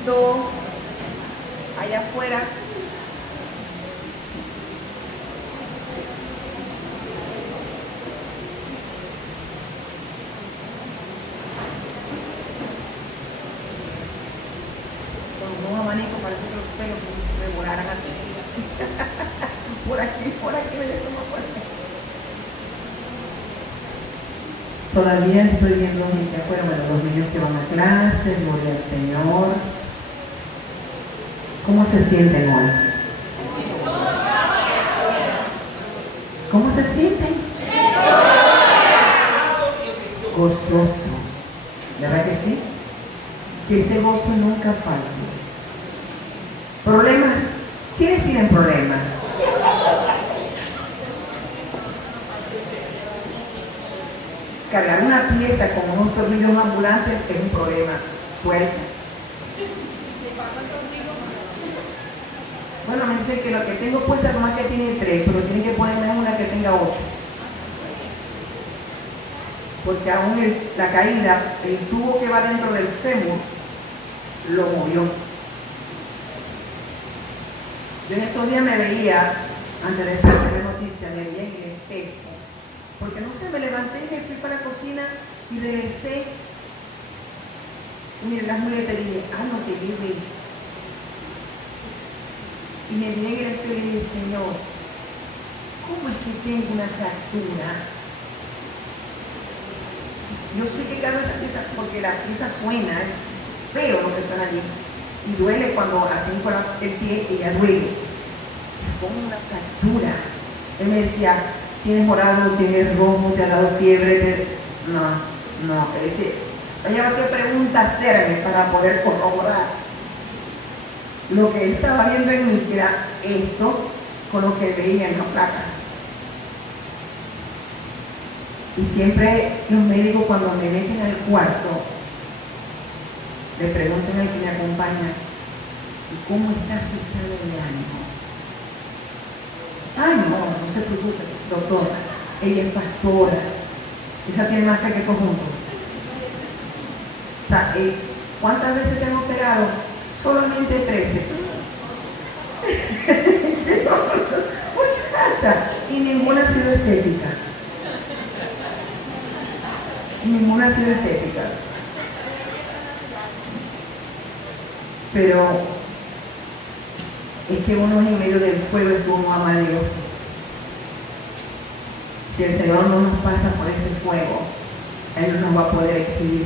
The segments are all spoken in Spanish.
poquito allá afuera. Con un abanico parece que los pelos me volaran así. por aquí, me llevo más fuerte. Todavía estoy viendo gente afuera, bueno, los niños que van a clase, gloria al Señor. ¿Cómo se sienten hoy? ¿Cómo se sienten? Gozoso. ¿Verdad que sí? Que ese gozo nunca falte. ¿Problemas? ¿Quiénes tienen problemas? Cargar una pieza con unos tornillos ambulantes es un problema fuerte. Bueno, me dicen que lo que tengo puesta nomás que tiene 3, pero tienen que ponerme una que tenga 8. Porque aún la caída, el tubo que va dentro del fémur, lo movió. Yo en estos días me veía, antes de salir de noticias, me veía en el espejo. Porque no sé, me levanté y me fui para la cocina y regresé. Y miré las muletas y dije, no te lleve. Y me miré en el espejo y dije, Señor, ¿cómo es que tengo una fractura? Yo sé que cada pieza, porque la pieza suena, es feo lo que suena allí. Y duele cuando atinco el pie, ella duele. Es como una fractura. Él me decía, tienes morado, tienes rojo, te ha dado fiebre. No, ese, vaya qué pregunta hacerme para poder corroborar lo que él estaba viendo en mí, que era esto con lo que veía en la placa. Y siempre los médicos cuando me meten al cuarto le preguntan al que me acompaña, ¿y cómo está su estado de ánimo? No se preocupe, doctora, ella es pastora, esa tiene más fe que todos juntos. O sea, ¿cuántas veces te han operado? Solamente 13. Muchacha, y ninguna ha sido estética. Pero es que uno en medio del fuego es que uno ama a Dios. Si el Señor no nos pasa por ese fuego, Él no nos va a poder exhibir.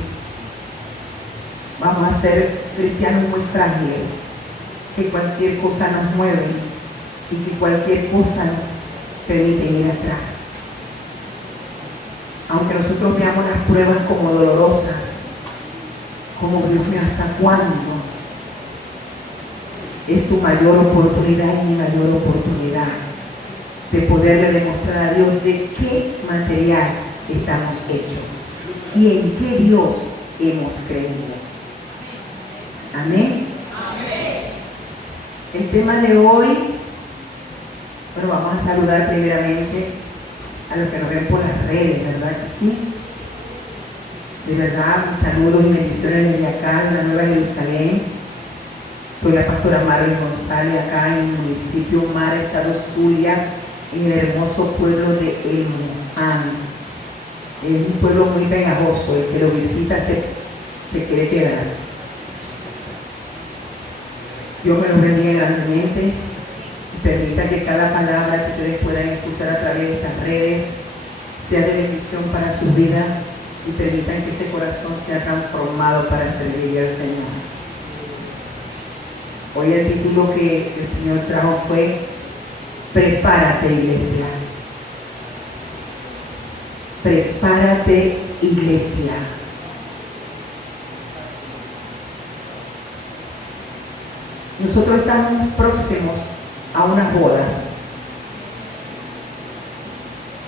Vamos a ser cristianos muy frágiles, que cualquier cosa nos mueve y que cualquier cosa nos permite ir atrás. Aunque nosotros veamos las pruebas como dolorosas, como Dios mío, ¿hasta cuándo? Es tu mayor oportunidad y mi mayor oportunidad de poderle demostrar a Dios de qué material estamos hechos y en qué Dios hemos creído. Amén. El tema de hoy, bueno, vamos a saludar primeramente a los que nos ven por las redes, ¿verdad que sí? De verdad, saludos y bendiciones desde acá, en la Nueva Jerusalén. Soy la pastora Marlene González, acá en el municipio Mar, estado Zulia, en el hermoso pueblo de El Moján. Es un pueblo muy pegajoso, el que lo visita se quiere quedar. Dios me lo bendiga grandemente y permita que cada palabra que ustedes puedan escuchar a través de estas redes sea de bendición para su vida y permitan que ese corazón sea transformado para servirle al Señor. Hoy el título que el Señor trajo fue Prepárate, iglesia. Prepárate, iglesia. Nosotros estamos próximos a unas bodas.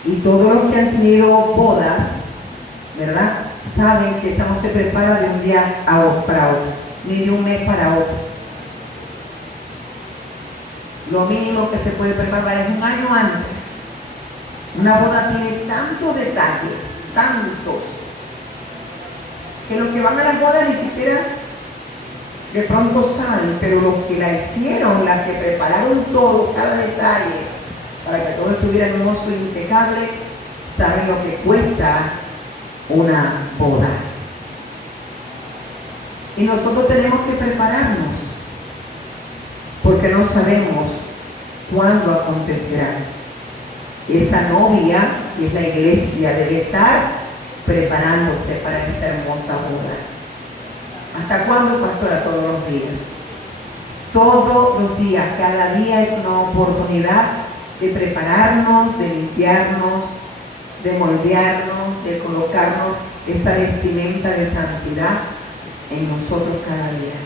Y todos los que han tenido bodas, ¿verdad?, saben que esa no se prepara de un día para otro, ni de un mes para otro. Lo mínimo que se puede preparar es un año antes. Una boda tiene tantos detalles, tantos, que los que van a las bodas ni siquiera de pronto saben, pero los que la hicieron, las que prepararon todo, cada detalle, para que todo estuviera hermoso y impecable, saben lo que cuesta una boda. Y nosotros tenemos que prepararnos, porque no sabemos cuándo acontecerá. Esa novia, que es la iglesia, debe estar preparándose para esa hermosa boda. ¿Hasta cuándo, pastora? Todos los días. Todos los días, cada día es una oportunidad de prepararnos, de limpiarnos, de moldearnos, de colocarnos esa vestimenta de santidad en nosotros cada día.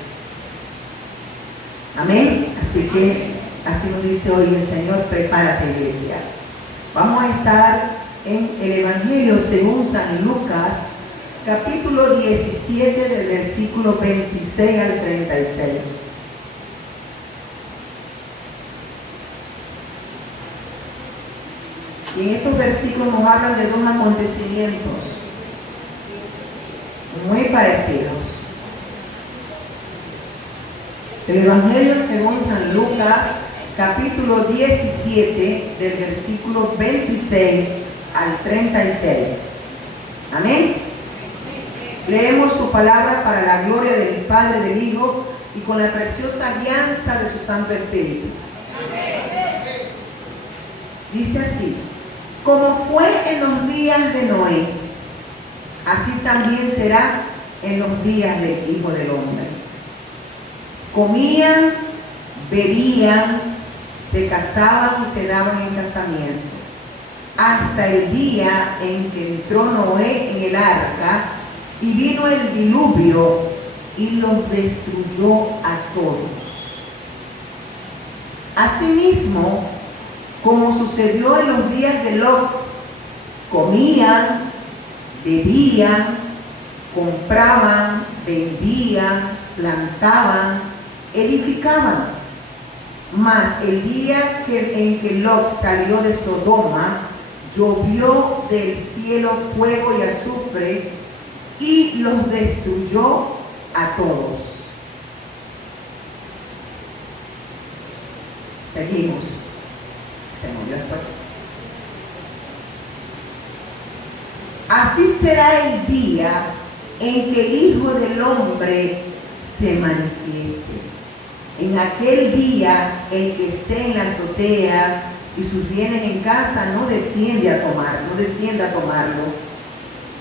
Amén. Así que así nos dice hoy el Señor: prepárate, iglesia. Vamos a estar en el Evangelio según San Lucas, capítulo 17, del versículo 26 al 36. Y en estos versículos nos hablan de dos acontecimientos muy parecidos. El Evangelio según San Lucas, capítulo 17, del versículo 26 al 36. Amén. Leemos su palabra para la gloria del Padre, del Hijo y con la preciosa alianza de su Santo Espíritu. Dice así: como fue en los días de Noé, así también será en los días del Hijo del Hombre. Comían, bebían, se casaban y se daban en casamiento, hasta el día en que entró Noé en el arca y vino el diluvio y los destruyó a todos. Asimismo, como sucedió en los días de Lot, comían, bebían, compraban, vendían, plantaban, edificaban. Mas el día en que Lot salió de Sodoma, llovió del cielo fuego y azufre y los destruyó a todos. Seguimos. Se movió después. Así será el día en que el Hijo del Hombre se manifieste. En aquel día, el que esté en la azotea y sus bienes en casa no descienda a tomarlo.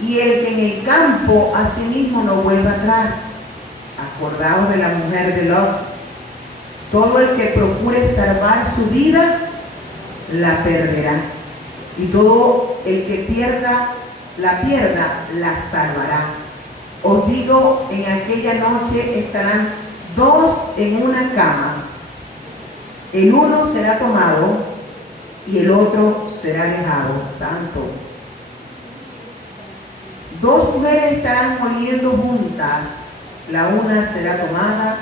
Y el que en el campo asimismo no vuelva atrás. Acordaos de la mujer de Lot. Todo el que procure salvar su vida, la perderá. Y todo el que la pierda, la salvará. Os digo, en aquella noche estarán dos en una cama. El uno será tomado y el otro será dejado. Santo. Dos mujeres estarán moliendo juntas. La una será tomada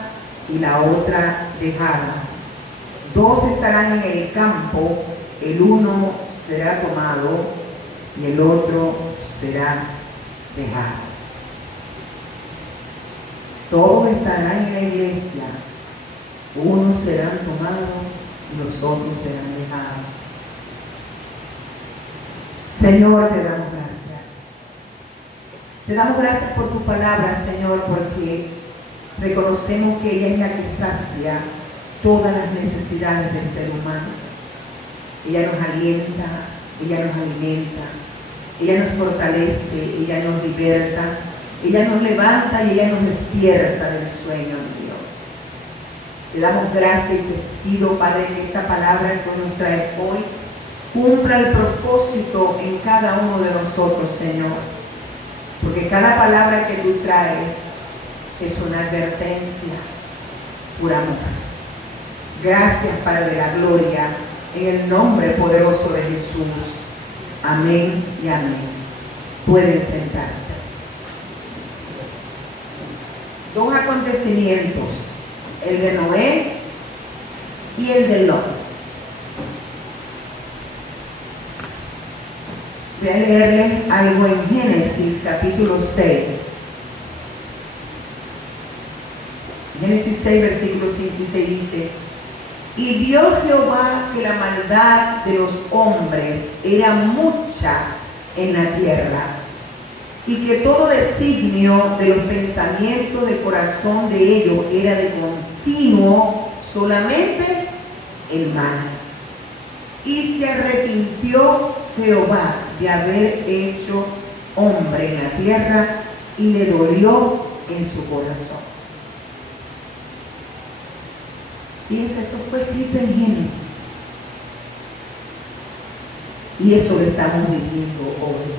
y la otra dejada. Dos estarán en el campo. El uno será tomado y el otro será dejado. Todos estarán en la iglesia. Unos serán tomados y los otros serán dejados. Señor, te damos gracias. Te damos gracias por tu palabra, Señor, porque reconocemos que ella es la que sacia todas las necesidades del ser humano. Ella nos alienta, ella nos alimenta, ella nos fortalece, ella nos liberta, ella nos levanta y ella nos despierta del sueño de Dios. Te damos gracias y te pido, Padre, que esta palabra que nos trae hoy cumpla el propósito en cada uno de nosotros, Señor. Porque cada palabra que tú traes es una advertencia por amor. Gracias, Padre de la gloria, en el nombre poderoso de Jesús. Amén y amén. Pueden sentarse. Dos acontecimientos, el de Noé y el de Lot. Voy a leerles algo en Génesis capítulo 6. Génesis 6, versículos 5 y 6 dice: y vio Jehová que la maldad de los hombres era mucha en la tierra, y que todo designio de los pensamientos del corazón de ellos era de continuo solamente el mal. Y se arrepintió Jehová de haber hecho hombre en la tierra, y le dolió en su corazón. Fíjense, eso fue escrito en Génesis. Y eso lo estamos viviendo hoy.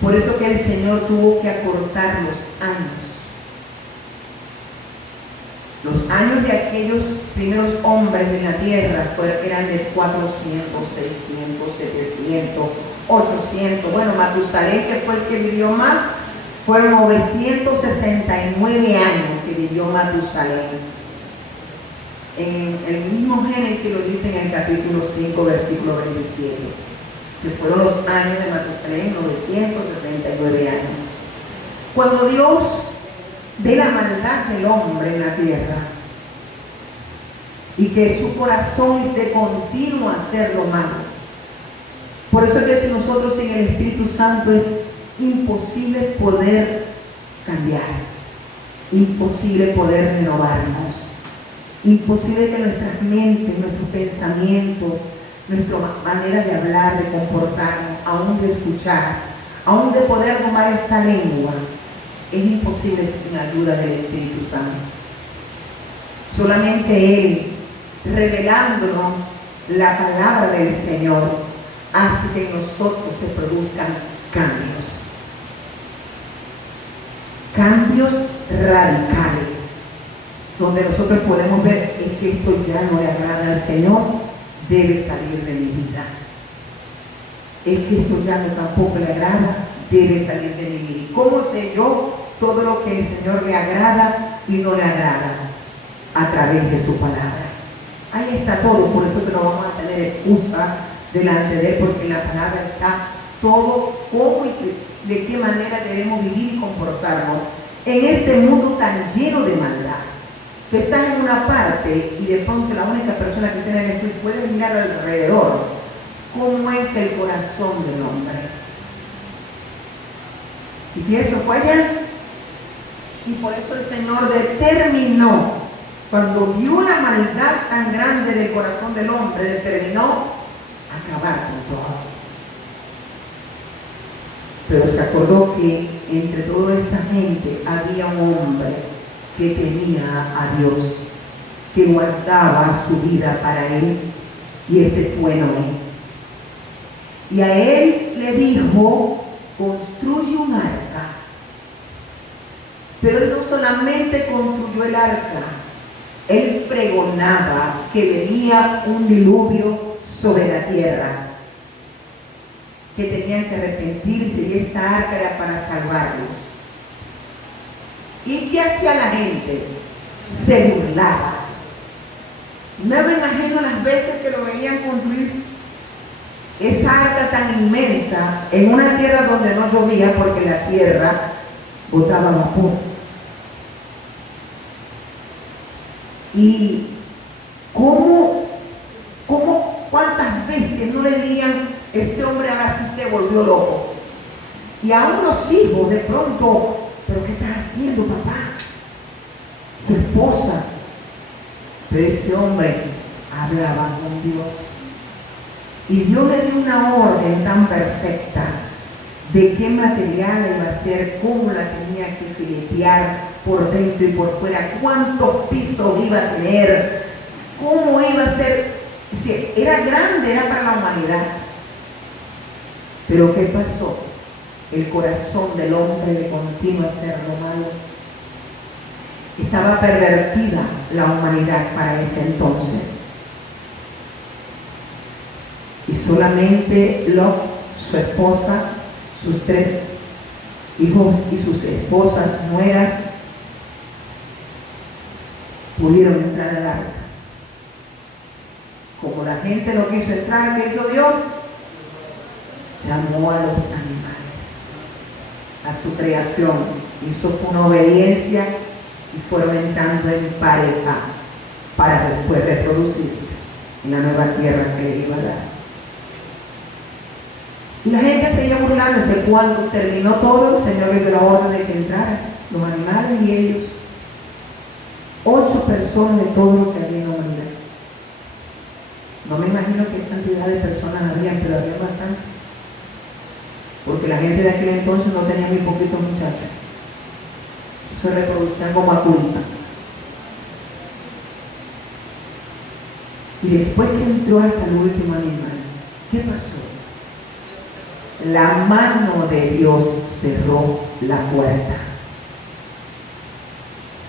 Por eso que el Señor tuvo que acortar los años. Los años de aquellos primeros hombres de la tierra eran de 400, 600, 700, 800. Bueno, Matusalén, que fue el que vivió más, fueron 969 años que vivió Matusalén. En el mismo Génesis lo dice en el capítulo 5, versículo 27, que fueron los años de Matusalén, 969 años. Cuando Dios ve la maldad del hombre en la tierra y que su corazón es de continuo hacer lo malo, por eso que si nosotros sin el Espíritu Santo es imposible poder cambiar, imposible poder renovarnos, imposible que nuestras mentes, nuestros pensamientos, nuestra manera de hablar, de comportarnos, aún de escuchar, aún de poder tomar esta lengua, es imposible sin la ayuda del Espíritu Santo. Solamente Él, revelándonos la palabra del Señor, hace que en nosotros se produzcan cambios radicales, donde nosotros podemos ver es que esto ya no le agrada al Señor, debe salir de mi vida. Es que esto ya no tampoco le agrada, debe salir de mi vida. ¿Y cómo sé yo todo lo que el Señor le agrada y no le agrada? A través de su palabra. Ahí está todo, por eso que no vamos a tener excusa delante de Él, porque en la palabra está todo cómo y de qué manera debemos vivir y comportarnos en este mundo tan lleno de maldad. Tú estás en una parte y de pronto la única persona que tiene esto puede mirar alrededor cómo es el corazón del hombre. Y si eso fue allá, y por eso el Señor determinó, cuando vio la maldad tan grande del corazón del hombre, determinó acabar con todo. Pero se acordó que entre toda esa gente había un hombre que temía a Dios, que guardaba su vida para Él, y ese fue Noé. Y a él le dijo: construye un arca. Pero él no solamente construyó el arca, él pregonaba que venía un diluvio sobre la tierra, que tenían que arrepentirse, y esta arca era para salvarlos. ¿Y qué hacía la gente? Se burlaba. No me imagino las veces que lo veían construir esa arca tan inmensa en una tierra donde no llovía, porque la tierra botaba vapor. Y cuántas veces no le dirían: ese hombre ahora sí se volvió loco. Y a unos hijos de pronto: ¿pero qué estás haciendo, papá? Tu esposa. Pero ese hombre hablaba con Dios. Y Dios le dio una orden tan perfecta de qué material iba a hacer, cómo la tenía que filetear por dentro y por fuera, cuántos pisos iba a tener, cómo iba a ser. Era grande, era para la humanidad. Pero ¿qué pasó? El corazón del hombre de continuo hacer lo malo. Estaba pervertida la humanidad para ese entonces. Y solamente Lot, su esposa, sus 3 hijos y sus esposas nueras pudieron entrar al arca. Como la gente no quiso entrar, ¿qué hizo Dios? Llamó a los animales, a su creación, Y eso fue una obediencia y fueron entrando en pareja para después reproducirse en la nueva tierra que le iba a dar. Y la gente seguía burlándose. Cuando terminó todo, el Señor le dio la orden de que entraran los animales y ellos. 8 personas de todo lo que había en la humanidad. No me imagino qué cantidad de personas habían, pero había bastantes. Porque la gente de aquel entonces no tenía ni poquitos muchachos. Se reproducían como a culpa. Y después que entró hasta el último animal, ¿qué pasó? La mano de Dios cerró la puerta.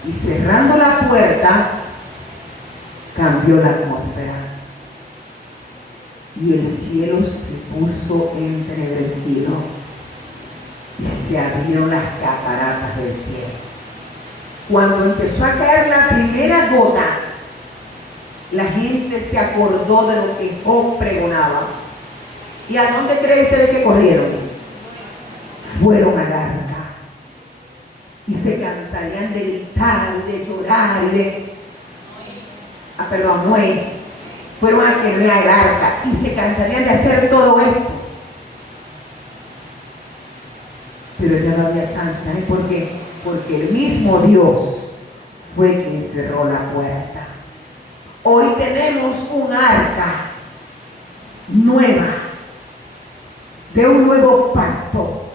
Y cerrando la puerta, cambió la atmósfera. Y el cielo se puso entenebrecido. Y se abrieron las cataratas del cielo. Cuando empezó a caer la primera gota, la gente se acordó de lo que Job pregonaba. ¿Y a dónde creen ustedes que corrieron? Fueron al arca. Y se cansarían de gritar, de llorar, Noé. Fueron a que vea el arca y se cansarían de hacer todo esto. Pero ya no había chance. ¿Saben por qué? Porque el mismo Dios fue quien cerró la puerta. Hoy tenemos un arca nueva, de un nuevo pacto.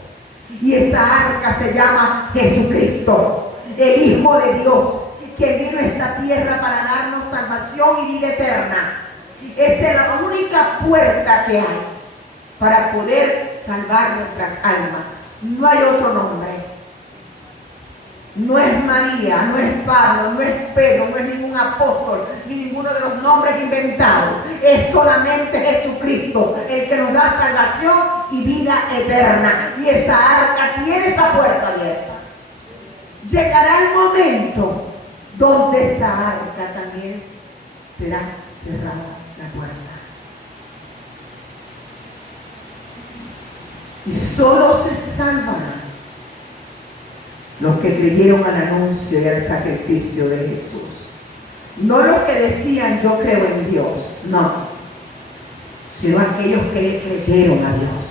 Y esa arca se llama Jesucristo, el Hijo de Dios, que vino a esta tierra para darnos salvación y vida eterna. Esa es la única puerta que hay para poder salvar nuestras almas. No hay otro nombre. No es María, no es Pablo, no es Pedro, no es ningún apóstol, ni ninguno de los nombres inventados. Es solamente Jesucristo el que nos da salvación y vida eterna. Y esa arca tiene esa puerta abierta. Llegará el momento donde esa arca también será cerrada la puerta. Y solo se salvarán los que creyeron al anuncio y al sacrificio de Jesús. No los que decían yo creo en Dios, no, sino aquellos que le creyeron a Dios,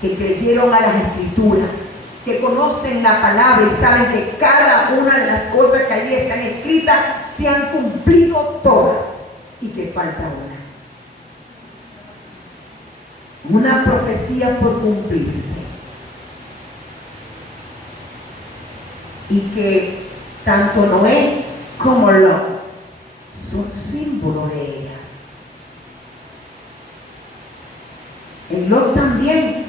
que creyeron a las Escrituras, que conocen la palabra y saben que cada una de las cosas que allí están escritas se han cumplido todas y que falta una profecía por cumplirse. Y que tanto Noé como Lot son símbolos de ellas. En Lot también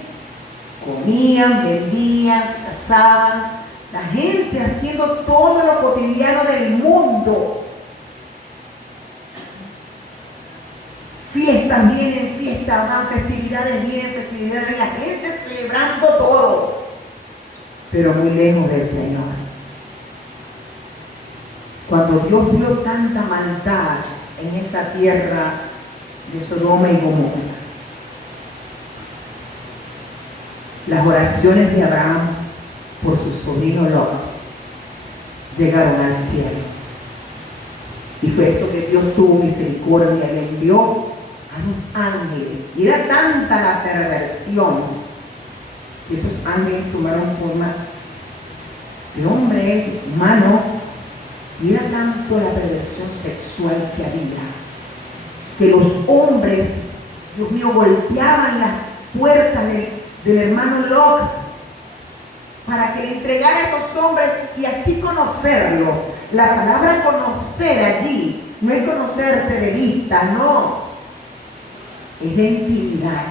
comían, vendían, cazaban, la gente haciendo todo lo cotidiano del mundo. Fiestas vienen, fiestas van, festividades vienen, festividades, la gente celebrando todo, pero muy lejos del Señor. Cuando Dios vio tanta maldad en esa tierra de Sodoma y Gomorra, las oraciones de Abraham por su sobrino Lot llegaron al cielo. Y fue esto que Dios tuvo misericordia, le envió a los ángeles. Y era tanta la perversión que esos ángeles tomaron forma de hombre humano. Y era tanto la perversión sexual que había, que los hombres, Dios mío, golpeaban las puertas del hermano Lot para que le entregara a esos hombres y así conocerlo. La palabra conocer allí no es conocerte de vista, no, es de intimidad.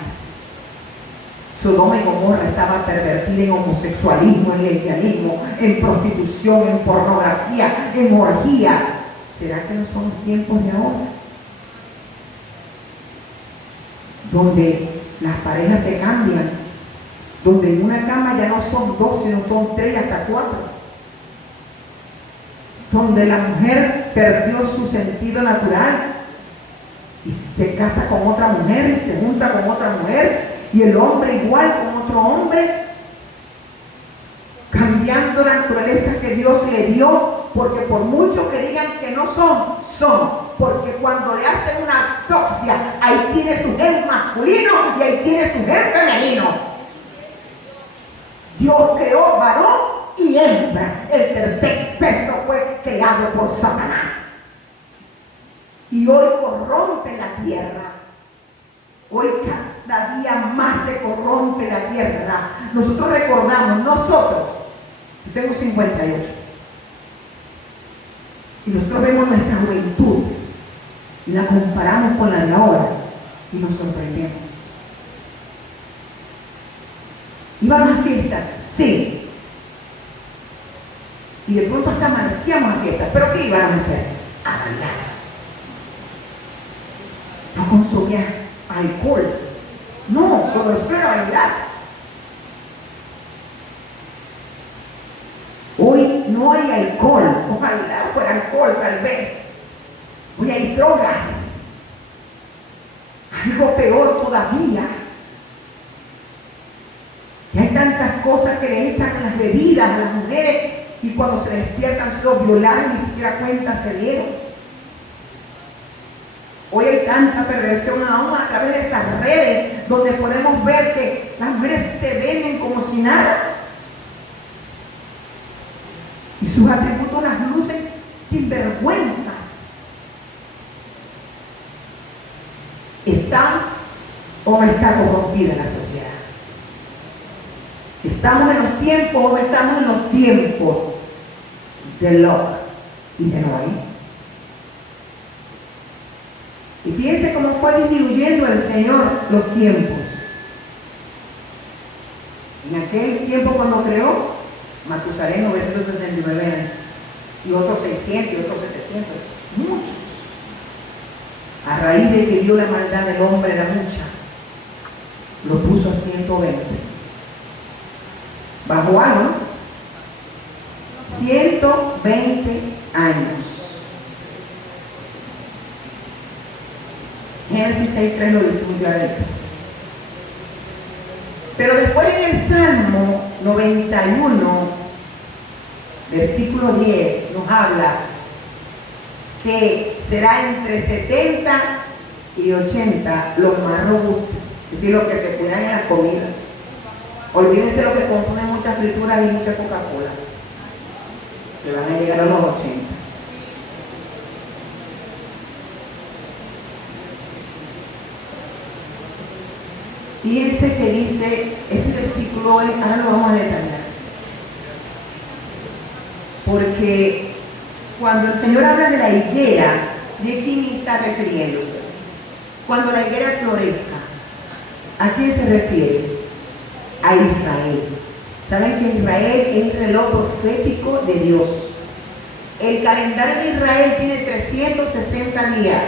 Sodoma y Gomorra estaba pervertida en homosexualismo, en lesbianismo, en prostitución, en pornografía, en orgía. ¿Será que no son los tiempos de ahora? Donde las parejas se cambian, donde en una cama ya no son 2, sino son 3 hasta 4. Donde la mujer perdió su sentido natural y se casa con otra mujer y se junta con otra mujer. Y el hombre igual con otro hombre. cambiando la naturaleza que Dios le dio, porque por mucho que digan que no son, son, porque cuando le hacen una autopsia, ahí tiene su gen masculino y ahí tiene su gen femenino. Dios creó varón y hembra. El tercer sexo fue creado por Satanás. Y hoy corrompe la tierra. Hoy cada día más se corrompe la tierra. Nosotros recordamos, yo tengo 58. Y nosotros vemos nuestra juventud y la comparamos con la de ahora y nos sorprendemos. ¿Íbamos a fiestas? Sí. Y de pronto hasta amanecíamos a fiestas. ¿Pero qué íbamos a hacer? A bailar. No consumía alcohol. No, lo nuestro era bailar. Hoy no hay alcohol. Ojalá fuera alcohol, tal vez. Hoy hay drogas. Algo peor todavía. Y hay tantas cosas que le echan a las bebidas a las mujeres y cuando se despiertan se los violaron y ni siquiera cuenta se dieron. Hoy hay tanta perversión aún a través de esas redes donde podemos ver que las mujeres se venden como si nada y sus atributos las lucen sin vergüenzas. ¿Está o no está corrompida la sociedad? ¿Estamos en los tiempos o no estamos en los tiempos de Lot y de Noé? Y fíjense cómo fue disminuyendo el Señor los tiempos. En aquel tiempo cuando creó, Matusalén 969 años, y otros 600 y otros 700, muchos. A raíz de que vio la maldad del hombre, la mucha, lo puso a 120. Bajó algo, 120 años. Génesis 6:3 lo dice muy claramente. Pero después en el Salmo 91, versículo 10, nos habla que será entre 70 y 80 los más robustos, es decir, los que se cuidan en la comida. Olvídense lo que consumen muchas frituras y mucha Coca-Cola, que van a llegar a los 80. Fíjense que dice, ese versículo, ahora lo vamos a detallar. Porque cuando el Señor habla de la higuera, ¿de quién está refiriéndose? Cuando la higuera florezca, ¿a quién se refiere? A Israel. Saben que Israel es el reloj profético de Dios. El calendario de Israel tiene 360 días.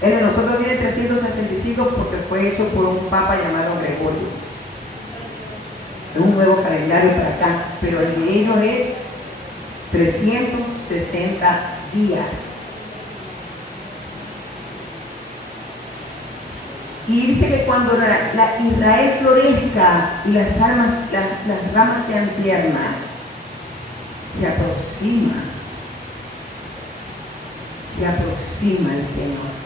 El de nosotros tiene 365 porque fue hecho por un papa llamado Gregorio. Es un nuevo calendario para acá, pero el de ellos es 360 días. Y dice que cuando la Israel florezca y las ramas sean tiernas, se aproxima el Señor.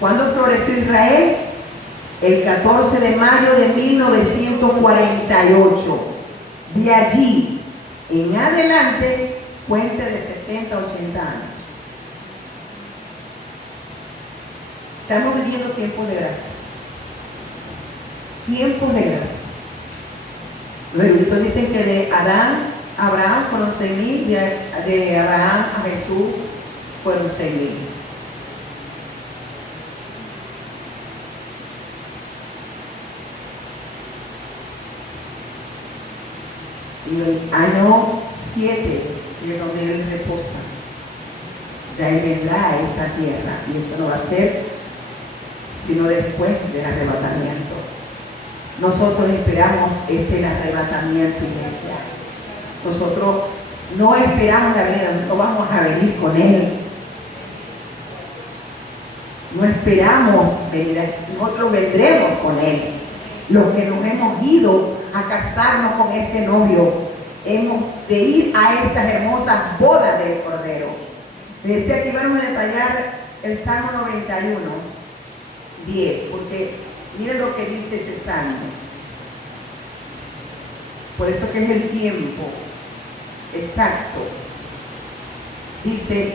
¿Cuándo floreció Israel? El 14 de mayo de 1948. De allí en adelante, cuente de 70 a 80 años. Estamos viviendo tiempos de gracia. Tiempos de gracia. Los eruditos dicen que de Adán a Abraham fueron 6.000, de Abraham a Jesús fueron 6.000. Y el año 7 de donde Él reposa, ya Él vendrá a esta tierra, y eso no va a ser sino después del arrebatamiento. Nosotros esperamos ese arrebatamiento, iglesia. Nosotros no esperamos la venida, nosotros vamos a venir con Él. No esperamos venir, nosotros vendremos con Él. Los que nos hemos ido a casarnos con ese novio, hemos de ir a esas hermosas bodas del Cordero. Les decía que íbamos a detallar el Salmo 91, 10, porque miren lo que dice ese Salmo. Por eso que es el tiempo exacto. Dice,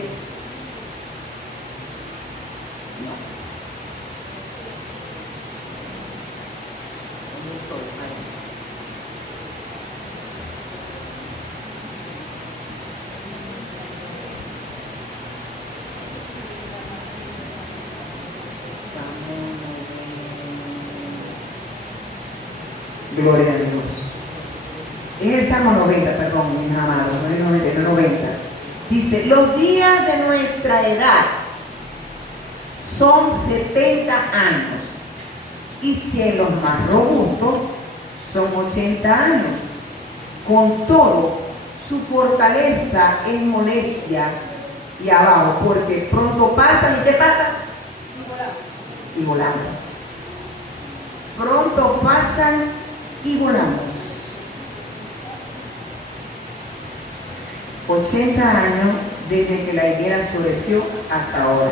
gloria a Dios. Es el Salmo 90, perdón, mis amados, no es el 90. Dice, los días de nuestra edad son 70 años, y si en los más robustos son 80 años. Con todo, su fortaleza es molestia y abajo, porque pronto pasan, ¿y qué pasa? Y volamos. Pronto pasan y volamos. 80 años desde que la higuera floreció hasta ahora.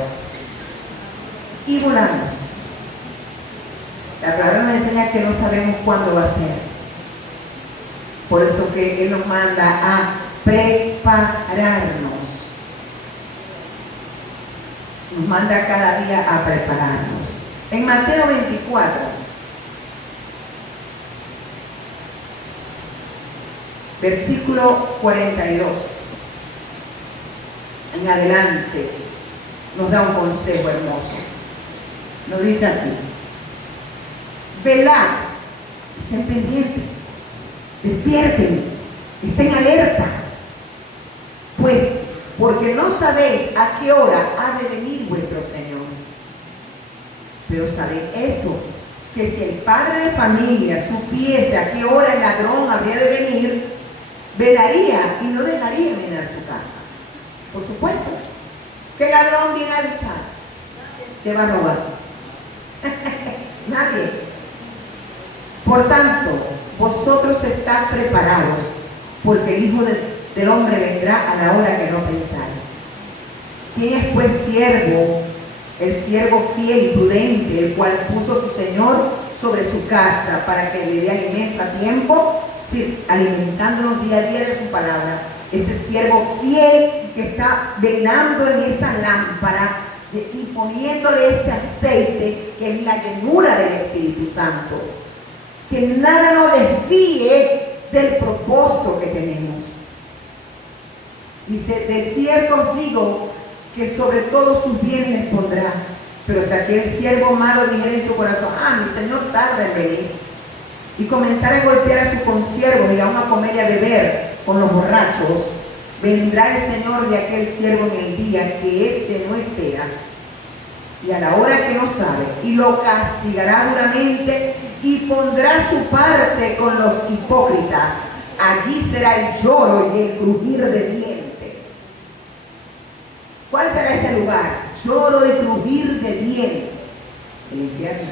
Y volamos. La palabra nos enseña que no sabemos cuándo va a ser. Por eso que Él nos manda a prepararnos. Nos manda cada día a prepararnos. En Mateo 24, versículo 42, en adelante, nos da un consejo hermoso. Nos dice así: velad, estén pendientes, despierten, estén alerta, pues porque no sabéis a qué hora ha de venir vuestro Señor. Pero sabed esto, que si el padre de familia supiese a qué hora el ladrón habría de venir, velaría y no dejaría venir a su casa. Por supuesto, ¿qué ladrón viene a avisar? ¿Te va a robar? Nadie. Por tanto, vosotros estad preparados, porque el Hijo del Hombre vendrá a la hora que no pensáis. ¿Quién es pues siervo? El siervo fiel y prudente, el cual puso su Señor sobre su casa para que le dé alimento a tiempo, sí, alimentándonos día a día de su palabra. Ese siervo fiel que está velando en esa lámpara y poniéndole ese aceite que es la llenura del Espíritu Santo. Que nada nos desvíe del propósito que tenemos. Dice, de cierto os digo que sobre todos sus bienes les pondrá. Pero si aquel siervo malo dijera en su corazón, mi Señor tarda en venir, y comenzar a golpear a sus consiervos y aún a comer y a beber con los borrachos, vendrá el Señor de aquel siervo en el día que ése no espera y a la hora que no sabe, y lo castigará duramente y pondrá su parte con los hipócritas. Allí será el lloro y el crujir de dientes. ¿Cuál será ese lugar? Lloro y crujir de dientes. El infierno.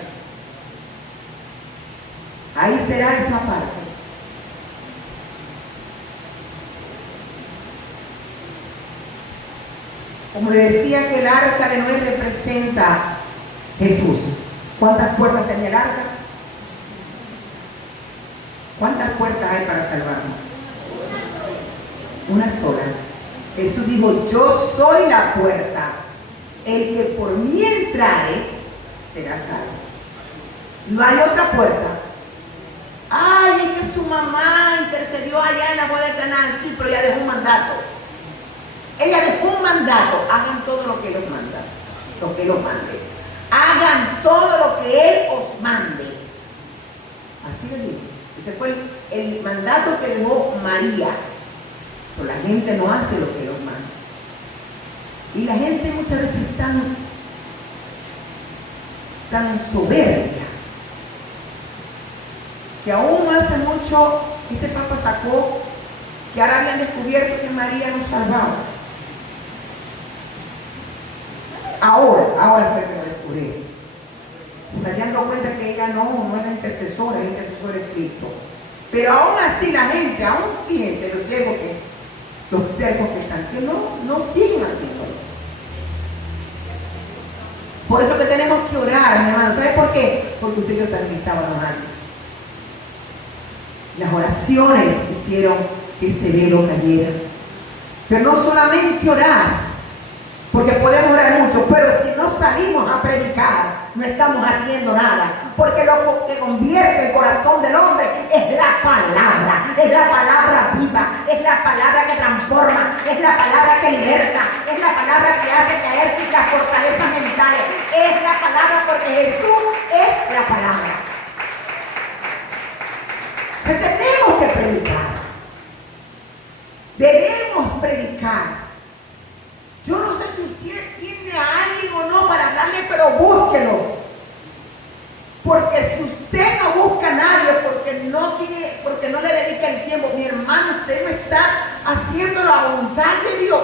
Ahí será esa parte. Como le decía que el arca de Noé representa a Jesús. ¿Cuántas puertas tenía el arca? ¿Cuántas puertas hay para salvarnos? Una sola. Jesús dijo, yo soy la puerta. El que por mí entrare será salvo. No hay otra puerta. Ay, es que su mamá intercedió allá en la boda de Canaán. Sí, pero ella dejó un mandato. Ella dejó un mandato. Hagan todo lo que Él os manda. Lo que Él os mande. Hagan todo lo que Él os mande. Así le digo. Ese fue el mandato que dejó María. Pero la gente no hace lo que Él os manda. Y la gente muchas veces es tan soberbia que aún no hace mucho este Papa sacó que ahora habían descubierto que María nos salvaba. Ahora fue que lo descubrieron. se están dando cuenta que ella no es la intercesora, el intercesor es Cristo. Pero aún así la gente, aún fíjense los siervos los tercos que están, que no siguen haciéndolo. Por eso que tenemos que orar, mi hermano. ¿Sabe por qué? Porque usted y yo también estábamos orando. Las oraciones hicieron que ese velo cayera. Pero no solamente orar, porque podemos orar mucho, pero si no salimos a predicar, no estamos haciendo nada. Porque lo que convierte el corazón del hombre es la palabra viva, es la palabra que transforma, es la palabra que liberta, es la palabra que hace caer las fortalezas mentales, es la palabra, porque Jesús es la palabra. Tenemos que predicar, debemos predicar. Yo no sé si usted tiene a alguien o no para hablarle, pero búsquelo. Porque si usted no busca a nadie, porque no le dedica el tiempo, mi hermano, usted no está haciendo la voluntad de Dios.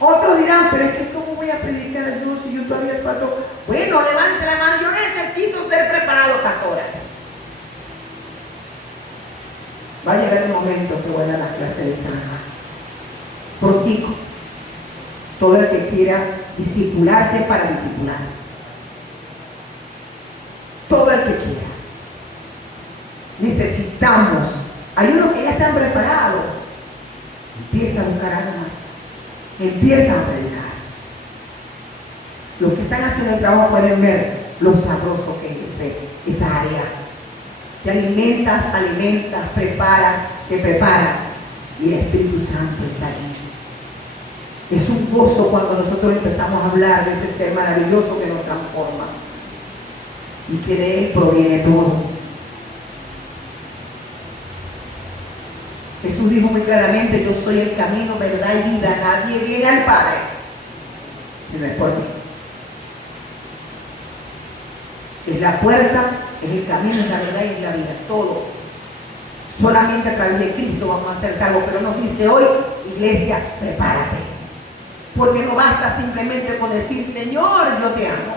Otros dirán, pero es que ¿cómo voy a predicar a Dios si yo todavía falto? Bueno, levante la mano, yo necesito ser preparado, pastora. Va a llegar el momento que voy a dar la clase de San Portico. Todo el que quiera discipularse para discipular. Todo el que quiera. Necesitamos. Hay unos que ya están preparados. Empieza a buscar algo más. Empieza a predicar. Los que están haciendo el trabajo pueden ver lo sabroso que es esa área. Te alimentas, te preparas y el Espíritu Santo está allí. Es un gozo cuando nosotros empezamos a hablar de ese ser maravilloso que nos transforma y que de Él proviene todo. Jesús dijo muy claramente: yo soy el camino, verdad y vida. Nadie viene al Padre si no es por mí. Es la puerta, es el camino, es la verdad y es la vida. Todo. Solamente a través de Cristo vamos a ser salvos. Pero nos dice hoy, iglesia, prepárate. Porque no basta simplemente con decir: Señor, yo te amo.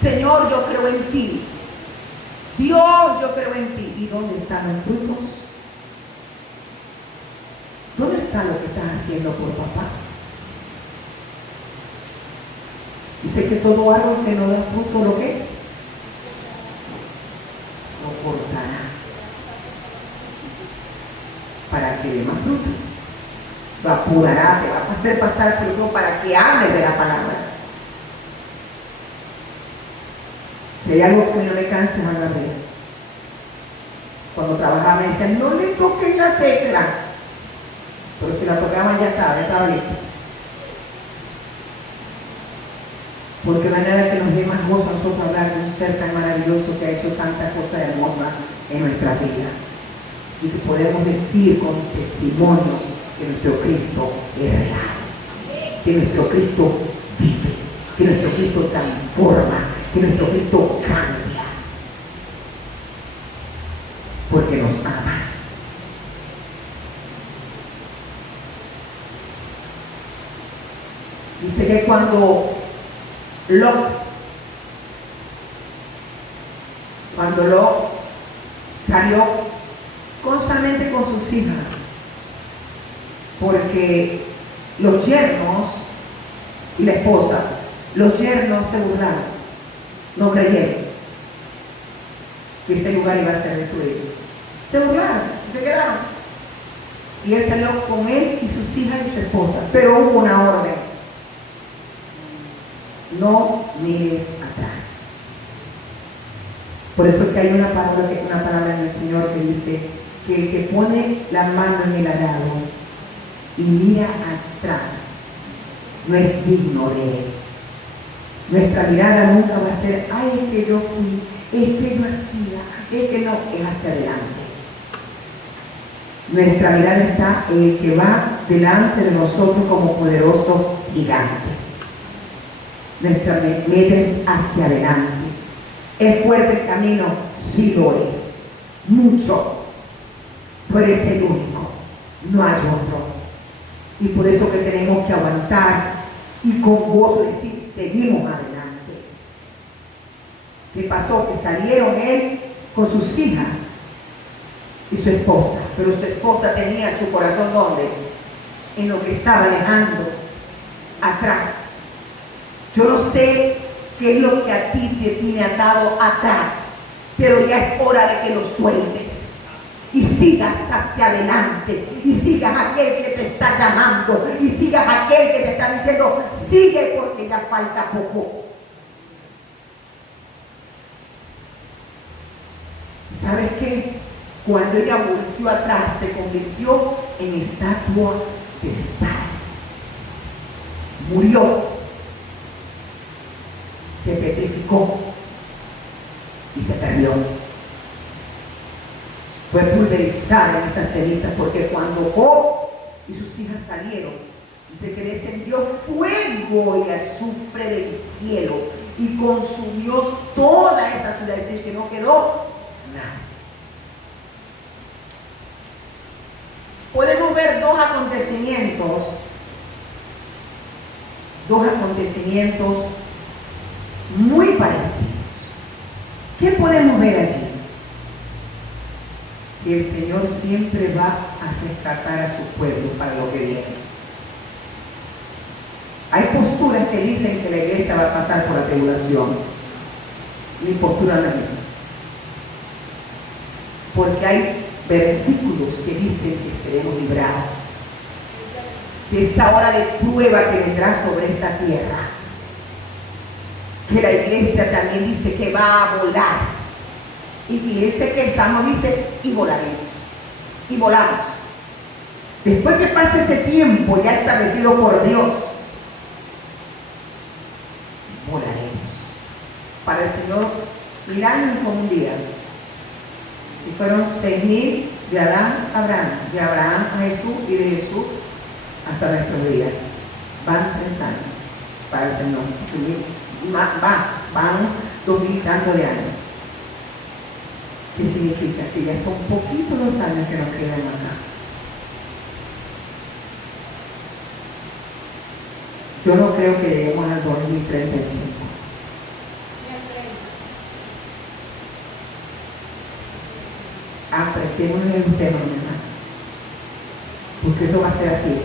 Señor, yo creo en ti. Dios, yo creo en ti. ¿Y dónde están los frutos? ¿Dónde está lo que estás haciendo por papá? Dice que todo árbol que no da fruto, ¿lo qué? Lo cortará para que dé más fruto. Lo apurará, te va a hacer pasar fruto para que hables de la palabra. Si hay algo que no me canse, Ana María. Cuando trabajaba me decían: no le toquen la tecla. Pero si la tocaban ya estaba listo. Porque no hay nada que nos dé más gozo a nosotros hablar de un ser tan maravilloso que ha hecho tantas cosas hermosas en nuestras vidas. Y que podemos decir con testimonio que nuestro Cristo es real, que nuestro Cristo vive, que nuestro Cristo transforma, que nuestro Cristo cambia, porque nos ama. Dice que cuando Lot salió constantemente con sus hijas, porque los yernos y la esposa, los yernos se burlaron, no creyeron que ese lugar iba a ser destruido. Se burlaron y se quedaron. Y él salió con él y sus hijas y su esposa, pero hubo una orden: no mires atrás. Por eso que hay una palabra del Señor que dice que el que pone la mano en el arado y mira atrás no es digno de Él. Nuestra mirada nunca va a ser: ay, es que yo fui, es que yo hacía, es que no, es hacia adelante. Nuestra mirada está en el que va delante de nosotros como poderoso gigante. Nuestra meta es hacia adelante. ¿Es fuerte el camino? Sí lo es. Mucho. No eres el único. No hay otro. Y por eso que tenemos que aguantar y con gozo decir: seguimos adelante. ¿Qué pasó? Que salieron él con sus hijas y su esposa, pero su esposa tenía su corazón ¿dónde? En lo que estaba dejando atrás. Yo no sé qué es lo que a ti te tiene atado atrás, pero ya es hora de que lo sueltes y sigas hacia adelante, y sigas aquel que te está llamando, y sigas aquel que te está diciendo sigue porque ya falta poco. ¿Sabes qué? Cuando ella volvió atrás, se convirtió en estatua de sal. Murió, se petrificó y se perdió. Fue pulverizada en esas cenizas, porque cuando Job y sus hijas salieron, dice que descendió fuego y azufre del cielo y consumió toda esa ciudad, es decir, que no quedó nada. Podemos ver dos acontecimientos muy parecidos. ¿Qué podemos ver allí? Que el Señor siempre va a rescatar a su pueblo para lo que viene. Hay posturas que dicen que la iglesia va a pasar por la tribulación. Mi postura no es esa. Porque hay versículos que dicen que seremos librados de esa hora de prueba que vendrá sobre esta tierra. Que la iglesia también dice que va a volar. Y fíjense que el Salmo dice, y volaremos. Y volamos. Después que pase ese tiempo ya establecido por Dios, volaremos. Para el Señor, 1000 años como un día. Si fueron 6000 de Adán a Abraham, de Abraham a Jesús y de Jesús hasta nuestros días. Van 3 años para el Señor. Van 2000 y tantos de años. ¿Qué significa? Que ya son poquitos los años que nos quedan acá. Yo no creo que lleguemos al 2035. Apretémonos en el tema, mi hermano, porque esto va a ser así.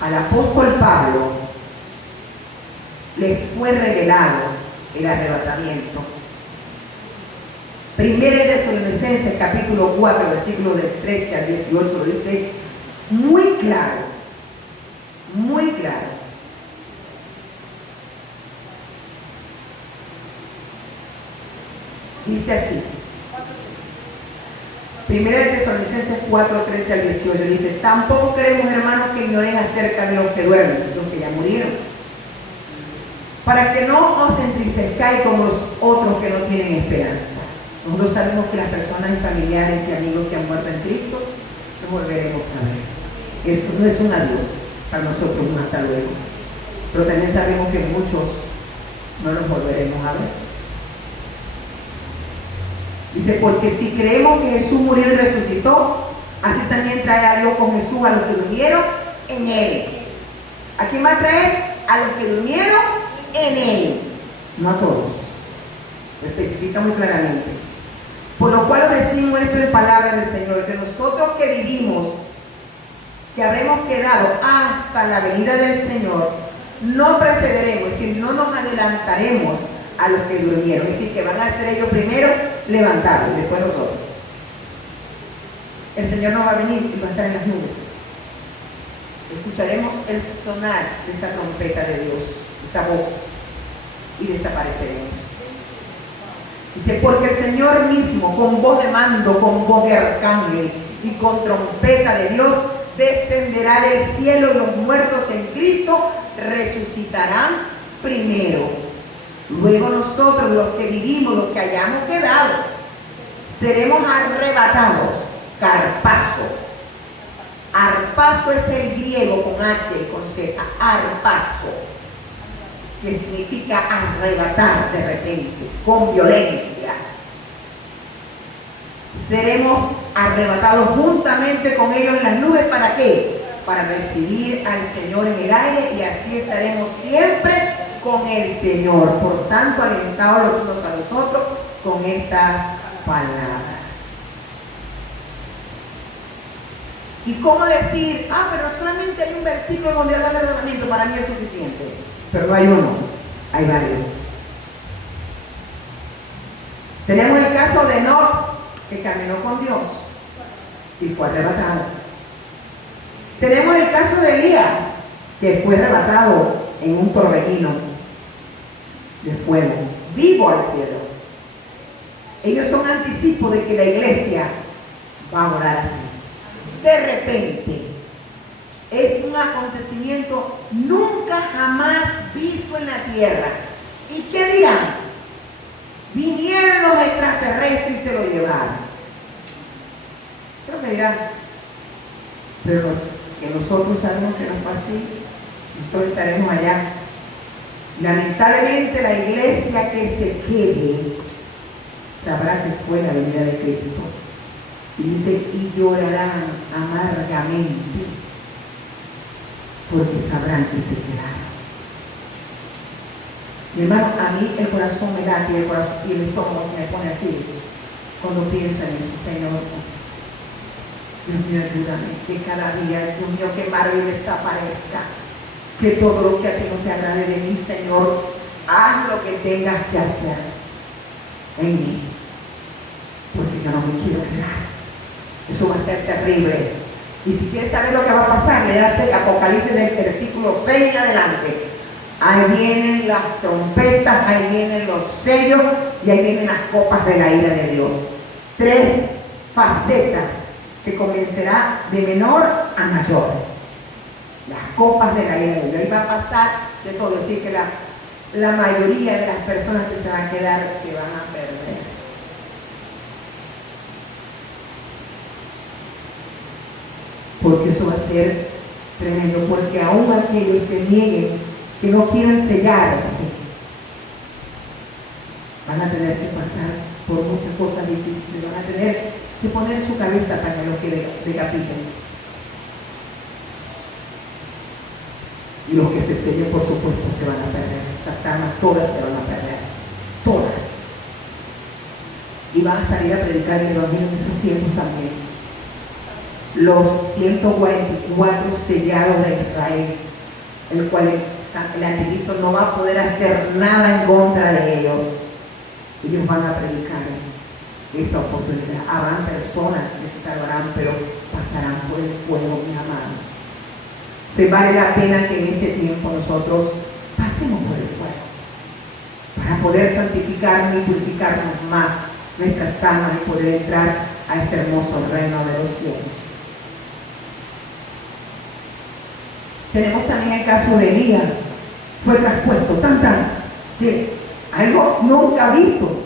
Al apóstol Pablo les fue revelado el arrebatamiento. Primera de Tesalonicenses capítulo 4, versículos del 13 al 18 lo dice muy claro, muy claro. Dice así. Primera de Tesalonicenses 4, 13 al 18 dice: tampoco queremos, hermanos, que ignoren acerca de los que duermen, los que ya murieron, para que no os entristezcáis como los otros que no tienen esperanza. Nosotros sabemos que las personas y familiares y amigos que han muerto en Cristo nos volveremos a ver. Eso no es un adiós para nosotros, un hasta luego. Pero también sabemos que muchos no nos volveremos a ver. Dice, porque si creemos que Jesús murió y resucitó, así también trae a Dios con Jesús a los que durmieron en Él. ¿A quién va a traer? A los que durmieron en Él. No a todos. Lo especifica muy claramente. Por lo cual decimos esto en palabra del Señor, que nosotros que vivimos, que habremos quedado hasta la venida del Señor, no precederemos, es decir, no nos adelantaremos a los que durmieron, es decir, que van a ser ellos primero levantados y después nosotros. El Señor no va a venir y va a estar en las nubes. Escucharemos el sonar de esa trompeta de Dios, esa voz, y desapareceremos. Dice, porque el Señor mismo, con voz de mando, con voz de arcángel y con trompeta de Dios, descenderá del cielo, y los muertos en Cristo resucitarán primero. Luego nosotros, los que vivimos, los que hayamos quedado, seremos arrebatados. Carpazo. Arpazo es el griego con H y con Z. Arpazo, que significa arrebatar de repente, con violencia. Seremos arrebatados juntamente con ellos en las nubes. ¿Para qué? Para recibir al Señor en el aire, y así estaremos siempre con el Señor. Por tanto, alentados los unos a los otros con estas palabras. ¿Y cómo decir? Pero solamente hay un versículo donde habla del arrebatamiento, para mí es suficiente. Pero no hay uno, hay varios. Tenemos el caso de Enoc, que caminó con Dios y fue arrebatado. Tenemos el caso de Elías, que fue arrebatado en un torbellino de fuego, vivo al cielo. Ellos son anticipos de que la iglesia va a morar así. De repente, es un acontecimiento nunca jamás visto en la tierra. ¿Y qué dirán? Vinieron los extraterrestres y se lo llevaron. Eso me dirán. Pero que nosotros sabemos que no fue así, nosotros estaremos allá. Lamentablemente la iglesia que se quede sabrá que fue la venida de Cristo. Y dice, y llorarán amargamente, porque sabrán que se quedaron. Mi hermano, a mí el corazón me late y el estómago se me pone así cuando pienso en eso. Señor, Dios mío, ayúdame, que cada día, Dios mío, que Marvel desaparezca, que todo lo que a ti no te agrade de mí, Señor, haz lo que tengas que hacer en mí, porque yo no me quiero quedar. Eso va a ser terrible. Y si quieres saber lo que va a pasar, le das el Apocalipsis del versículo 6 en adelante. Ahí vienen las trompetas, ahí vienen los sellos y ahí vienen las copas de la ira de Dios. 3 facetas que comenzará de menor a mayor. Las copas de la ira de Dios. Ahí va a pasar de todo. Es decir, que la mayoría de las personas que se van a quedar se van a perder. Porque eso va a ser tremendo, porque aún aquellos que nieguen, que no quieran sellarse, van a tener que pasar por muchas cosas difíciles, van a tener que poner su cabeza para lo que decapiten. Y los que se sellen, por supuesto, se van a perder. Esas almas todas se van a perder, todas. Y van a salir a predicar el evangelio en esos tiempos también. Los 144 sellados de Israel, el cual el anticristo no va a poder hacer nada en contra de ellos. Ellos van a predicar esa oportunidad. Habrán personas que se salvarán, pero pasarán por el fuego, mis amados. Se vale la pena que en este tiempo nosotros pasemos por el fuego para poder santificarnos y purificarnos más nuestras almas y poder entrar a ese hermoso reino de los cielos. Tenemos también el caso de Elías. Fue traspuesto, sí, algo nunca visto.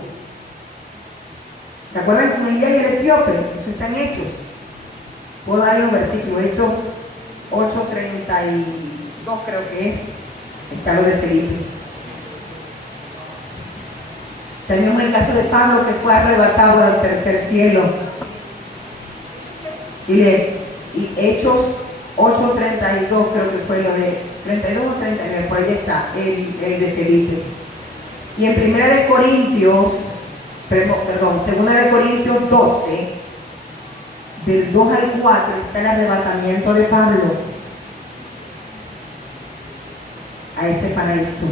¿Se acuerdan con Elías y el etíope? Eso está en Hechos. Puedo darle un versículo, Hechos 8:32 creo que es. Está lo de Felipe. Tenemos el caso de Pablo, que fue arrebatado al tercer cielo. Y Hechos 8:32 creo que fue lo de 32 o 39, por ahí está el de Felipe. Y en 2 Corintios 12, del 2 al 4, está el arrebatamiento de Pablo a ese paraíso.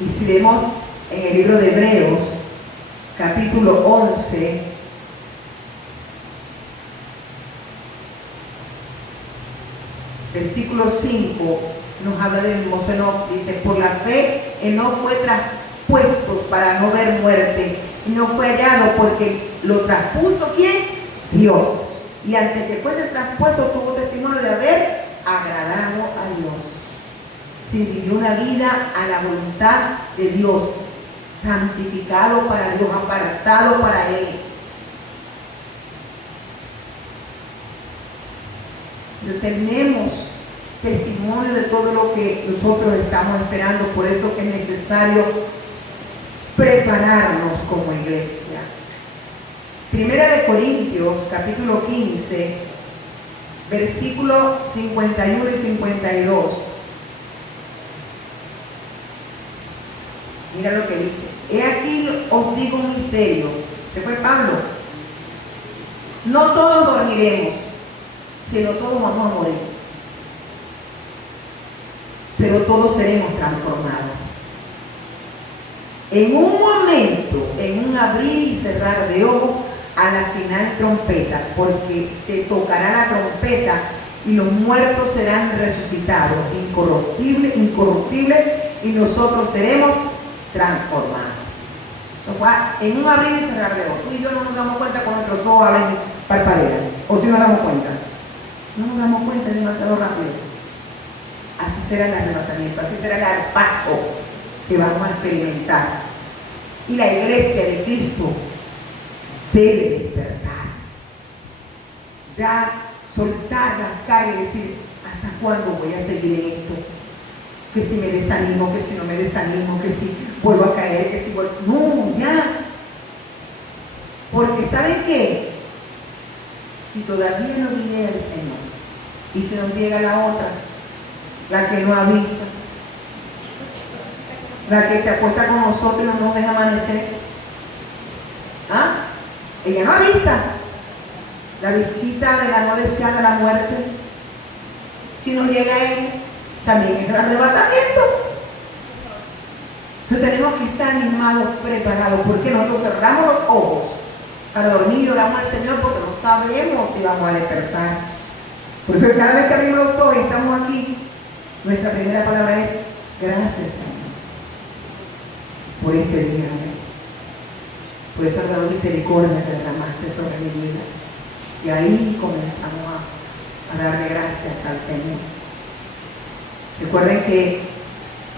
Y si vemos en el libro de Hebreos, capítulo 11, versículo 5, nos habla del hermoso Enoc. Dice, por la fe Enoc fue traspuesto para no ver muerte, y no fue hallado porque lo traspuso ¿quién? Dios. Y antes que fuese traspuesto tuvo testimonio de haber agradado a Dios. Se vivió una vida a la voluntad de Dios, santificado para Dios, apartado para Él. Pero tenemos testimonio de todo lo que nosotros estamos esperando, por eso que es necesario prepararnos como iglesia. 1 Corintios, capítulo 15, versículos 51 y 52. Mira lo que dice. He aquí os digo un misterio. Se fue Pablo. No todos dormiremos, sino todos vamos a morir. Pero todos seremos transformados. En un momento, en un abrir y cerrar de ojos, a la final trompeta, porque se tocará la trompeta y los muertos serán resucitados, incorruptibles, y nosotros seremos transformados. Eso fue en un abrir y cerrar de ojos. Tú y yo no nos damos cuenta cuando nuestros ojos abren y parpadean. ¿O si nos damos cuenta? No nos damos cuenta, es demasiado rápido. Así será el arrebatamiento, así será el paso que vamos a experimentar. Y la iglesia de Cristo debe despertar. Ya soltar las cargas y decir, ¿hasta cuándo voy a seguir en esto? Que si me desanimo, que si no me desanimo, que si vuelvo a caer, que si vuelvo... No, ya. Porque ¿saben qué? Si todavía no viniera el Señor, y si nos llega la otra, la que no avisa, la que se acuesta con nosotros y no nos deja amanecer, ¿ah? Ella no avisa. La visita de la no deseada, la muerte, si no llega él, también es el arrebatamiento. Entonces tenemos que estar animados, preparados, porque nosotros cerramos los ojos para dormir y oramos al Señor porque no sabemos si vamos a despertar. Por eso cada vez que abrimos los ojos y estamos aquí, nuestra primera palabra es gracias, Señor, por este día, por esa gran misericordia que derramaste sobre mi vida. Y ahí comenzamos a darle gracias al Señor. Recuerden que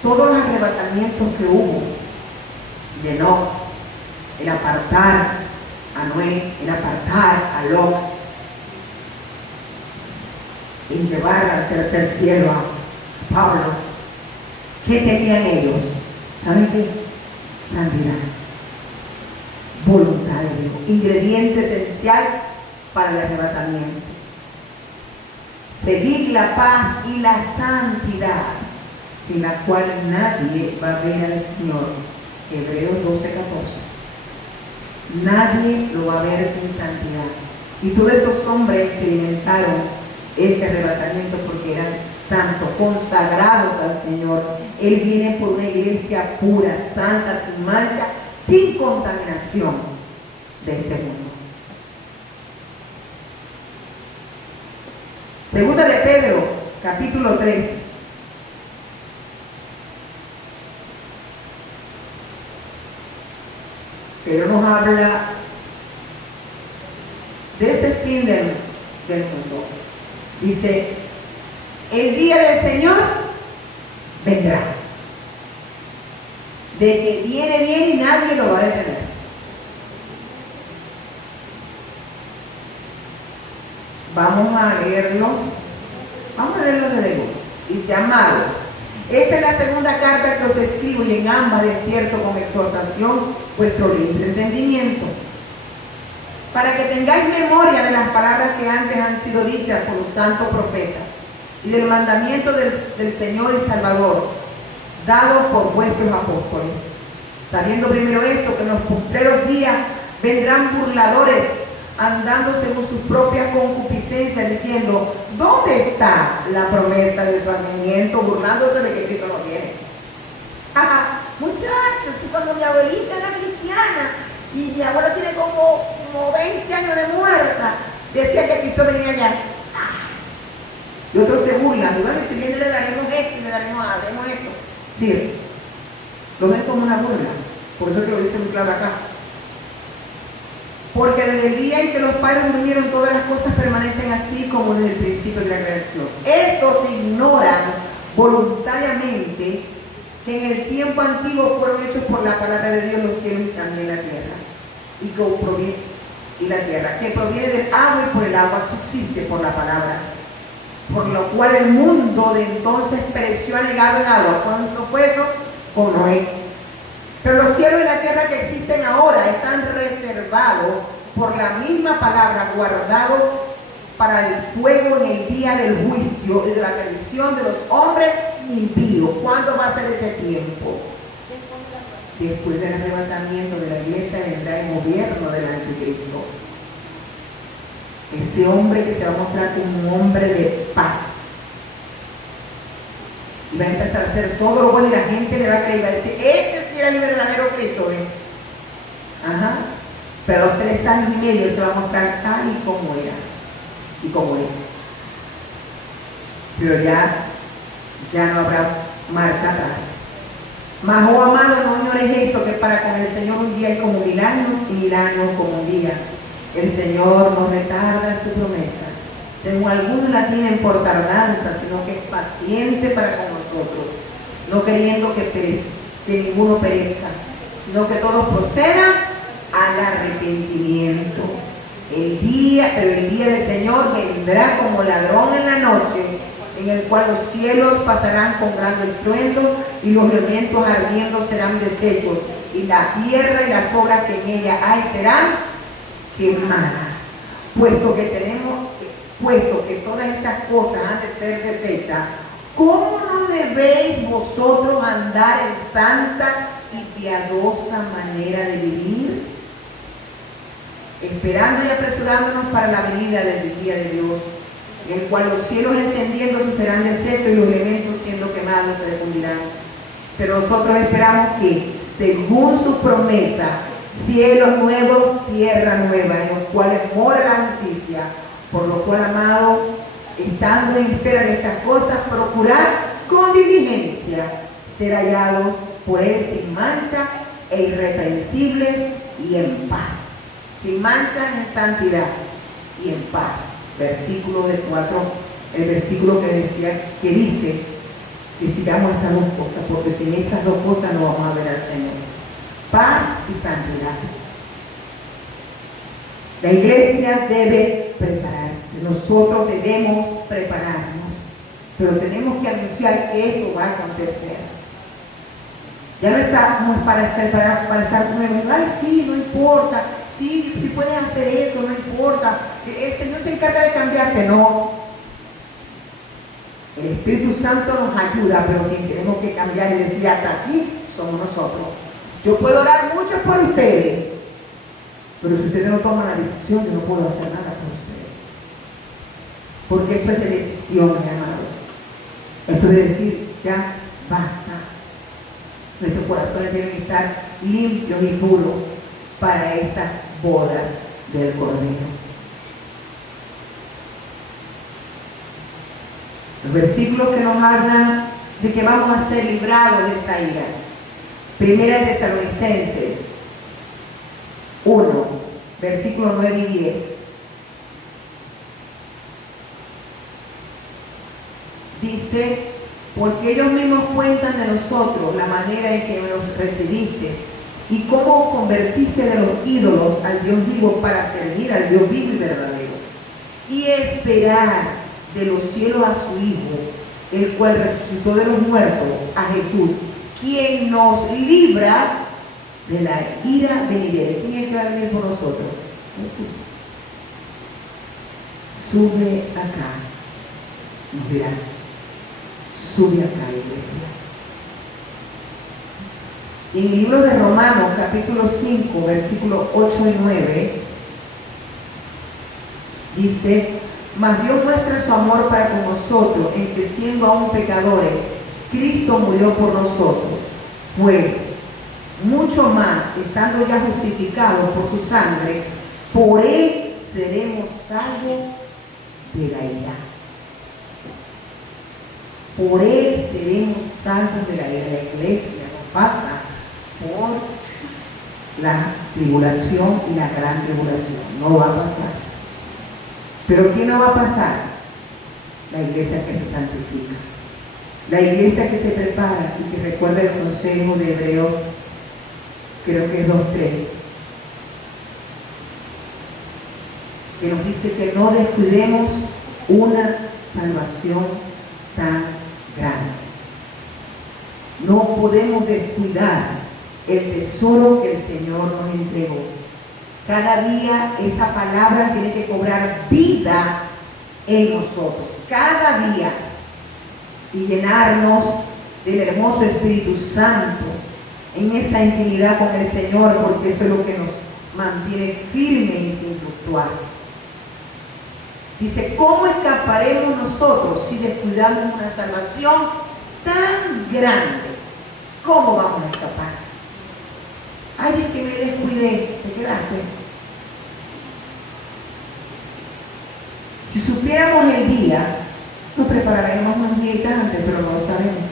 todos los arrebatamientos que hubo de Enoc, el apartar a Noé, el apartar a Lot, el llevar al tercer cielo a Pablo, ¿qué tenían ellos? ¿Saben qué? Santidad, voluntad de Dios, ingrediente esencial para el arrebatamiento. Seguir la paz y la santidad, sin la cual nadie va a ver al Señor. Hebreos 12:14. Nadie lo va a ver sin santidad. Y todos estos hombres experimentaron ese arrebatamiento porque eran santos, consagrados al Señor. Él viene por una iglesia pura, santa, sin mancha, sin contaminación de este mundo. Segunda de Pedro, capítulo 3. Pedro nos habla de ese fin del mundo. Dice, el día del Señor vendrá. De que viene bien y nadie lo va a detener. Vamos a leerlo. Vamos a leerlo desde luego. Dice, amados, esta es la segunda carta que os escribo y en ambas despierto con exhortación vuestro libre entendimiento, para que tengáis memoria de las palabras que antes han sido dichas por los santos profetas y del mandamiento del Señor y Salvador, dado por vuestros apóstoles, sabiendo primero esto, que en los postreros días vendrán burladores, andando según sus propias concupiscencias, diciendo, ¿dónde está la promesa de su advenimiento? Burlándose de que Cristo no viene. Muchachos, si cuando mi abuelita era cristiana y mi abuela tiene como 20 años de muerta, decía que Cristo venía allá. Y otros se burlan, y bueno, si viene le daremos esto y le haremos esto. Sí, lo ven como una burla, por eso que lo dice muy claro acá. Porque desde el día en que los padres durmieron, todas las cosas permanecen así como desde el principio de la creación. Estos ignoran voluntariamente que en el tiempo antiguo fueron hechos por la palabra de Dios los cielos y también la tierra. Y la tierra, que proviene del agua y por el agua subsiste por la palabra. Por lo cual el mundo de entonces pereció anegado en agua. ¿Cuánto fue eso? Con Noé. Pero los cielos y la tierra que existen ahora están reservados por la misma palabra, guardados para el fuego en el día del juicio y de la perdición de los hombres impíos. ¿Cuándo va a ser ese tiempo? después del arrebatamiento de la iglesia vendrá el gobierno del anticristo. Ese hombre que se va a mostrar como un hombre de paz. Y va a empezar a hacer todo lo bueno y la gente le va a creer y va a decir, este sí era el verdadero Cristo, ¿eh? Ajá. Pero a los 3 años y medio se va a mostrar tal y como era y como es. Pero ya no habrá marcha atrás. Mas, oh amado, no ignores esto, que para con el Señor un día es como 1000 años y 1000 años como un día. El Señor no retarda su promesa, según algunos la tienen por tardanza, sino que es paciente para con nosotros, no queriendo que ninguno perezca, sino que todos procedan al arrepentimiento. Pero el día del Señor vendrá como ladrón en la noche, en el cual los cielos pasarán con gran estruendo y los elementos ardiendo serán deshechos, y la tierra y las obras que en ella hay serán quemadas. Puesto que todas estas cosas han de ser deshechas, ¿cómo no debéis vosotros andar en santa y piadosa manera de vivir? Esperando y apresurándonos para la venida del día de Dios, en el cual los cielos encendiéndose serán deshechos y los elementos siendo quemados se fundirán. Pero nosotros esperamos que, según su promesa, cielos nuevos, tierra nueva, en los cuales mora la justicia, por lo cual, amado, estando en espera de estas cosas, procurar con diligencia ser hallados por Él sin mancha e irreprensibles y en paz. Sin mancha, en santidad y en paz. Versículo de 4, el versículo que dice que sigamos estas dos cosas, porque sin estas dos cosas no vamos a ver al Señor. Paz y santidad. La iglesia debe prepararse, nosotros debemos prepararnos, pero tenemos que anunciar que esto va a acontecer. Ya no estamos para estar nuevos, ay sí, no importa, sí, si puedes hacer eso, no importa, el Señor se encarga de cambiarte, no. El Espíritu Santo nos ayuda, pero quien tenemos que cambiar y decir hasta aquí somos nosotros. Yo puedo dar mucho por ustedes, pero si ustedes no toman la decisión, yo no puedo hacer nada por ustedes. Porque esto es de decisiones, amados. Esto es de decir, ya basta. Nuestros corazones deben estar limpios y puros para esas bodas del Cordero. Los versículos que nos hablan de que vamos a ser librados de esa ira. Primera de Tesalonicenses 1, versículos 9 y 10. Dice, porque ellos mismos cuentan de nosotros la manera en que nos recibiste y cómo convertiste de los ídolos al Dios vivo para servir al Dios vivo y verdadero, y esperar de los cielos a su Hijo, el cual resucitó de los muertos, a Jesús, quien nos libra de la ira venidera. ¿Quién es que va a venir por nosotros? Jesús. Sube acá, nos dirá. Sube acá, iglesia. Y en el libro de Romanos, capítulo 5, versículos 8 y 9, dice, mas Dios muestra su amor para con nosotros, en que siendo aún pecadores, Cristo murió por nosotros. Pues, mucho más, estando ya justificados por su sangre, por Él seremos salvos de la ira. Por Él seremos salvos de la ira. La iglesia no pasa por la tribulación y la gran tribulación. No va a pasar. ¿Pero quién no va a pasar? La iglesia que se santifica. La iglesia que se prepara y que recuerda el consejo de Hebreos, creo que es 2:3, que nos dice que no descuidemos una salvación tan grande. No podemos descuidar el tesoro que el Señor nos entregó. Cada día esa palabra tiene que cobrar vida en nosotros. Cada día. Y llenarnos del hermoso Espíritu Santo, en esa intimidad con el Señor, porque eso es lo que nos mantiene firmes y sin fluctuar. Dice, ¿cómo escaparemos nosotros si descuidamos una salvación tan grande? ¿Cómo vamos a escapar? Ay, es que me descuidé, te quedaste. Si supiéramos el día, nos prepararemos unos días antes, pero no lo sabemos.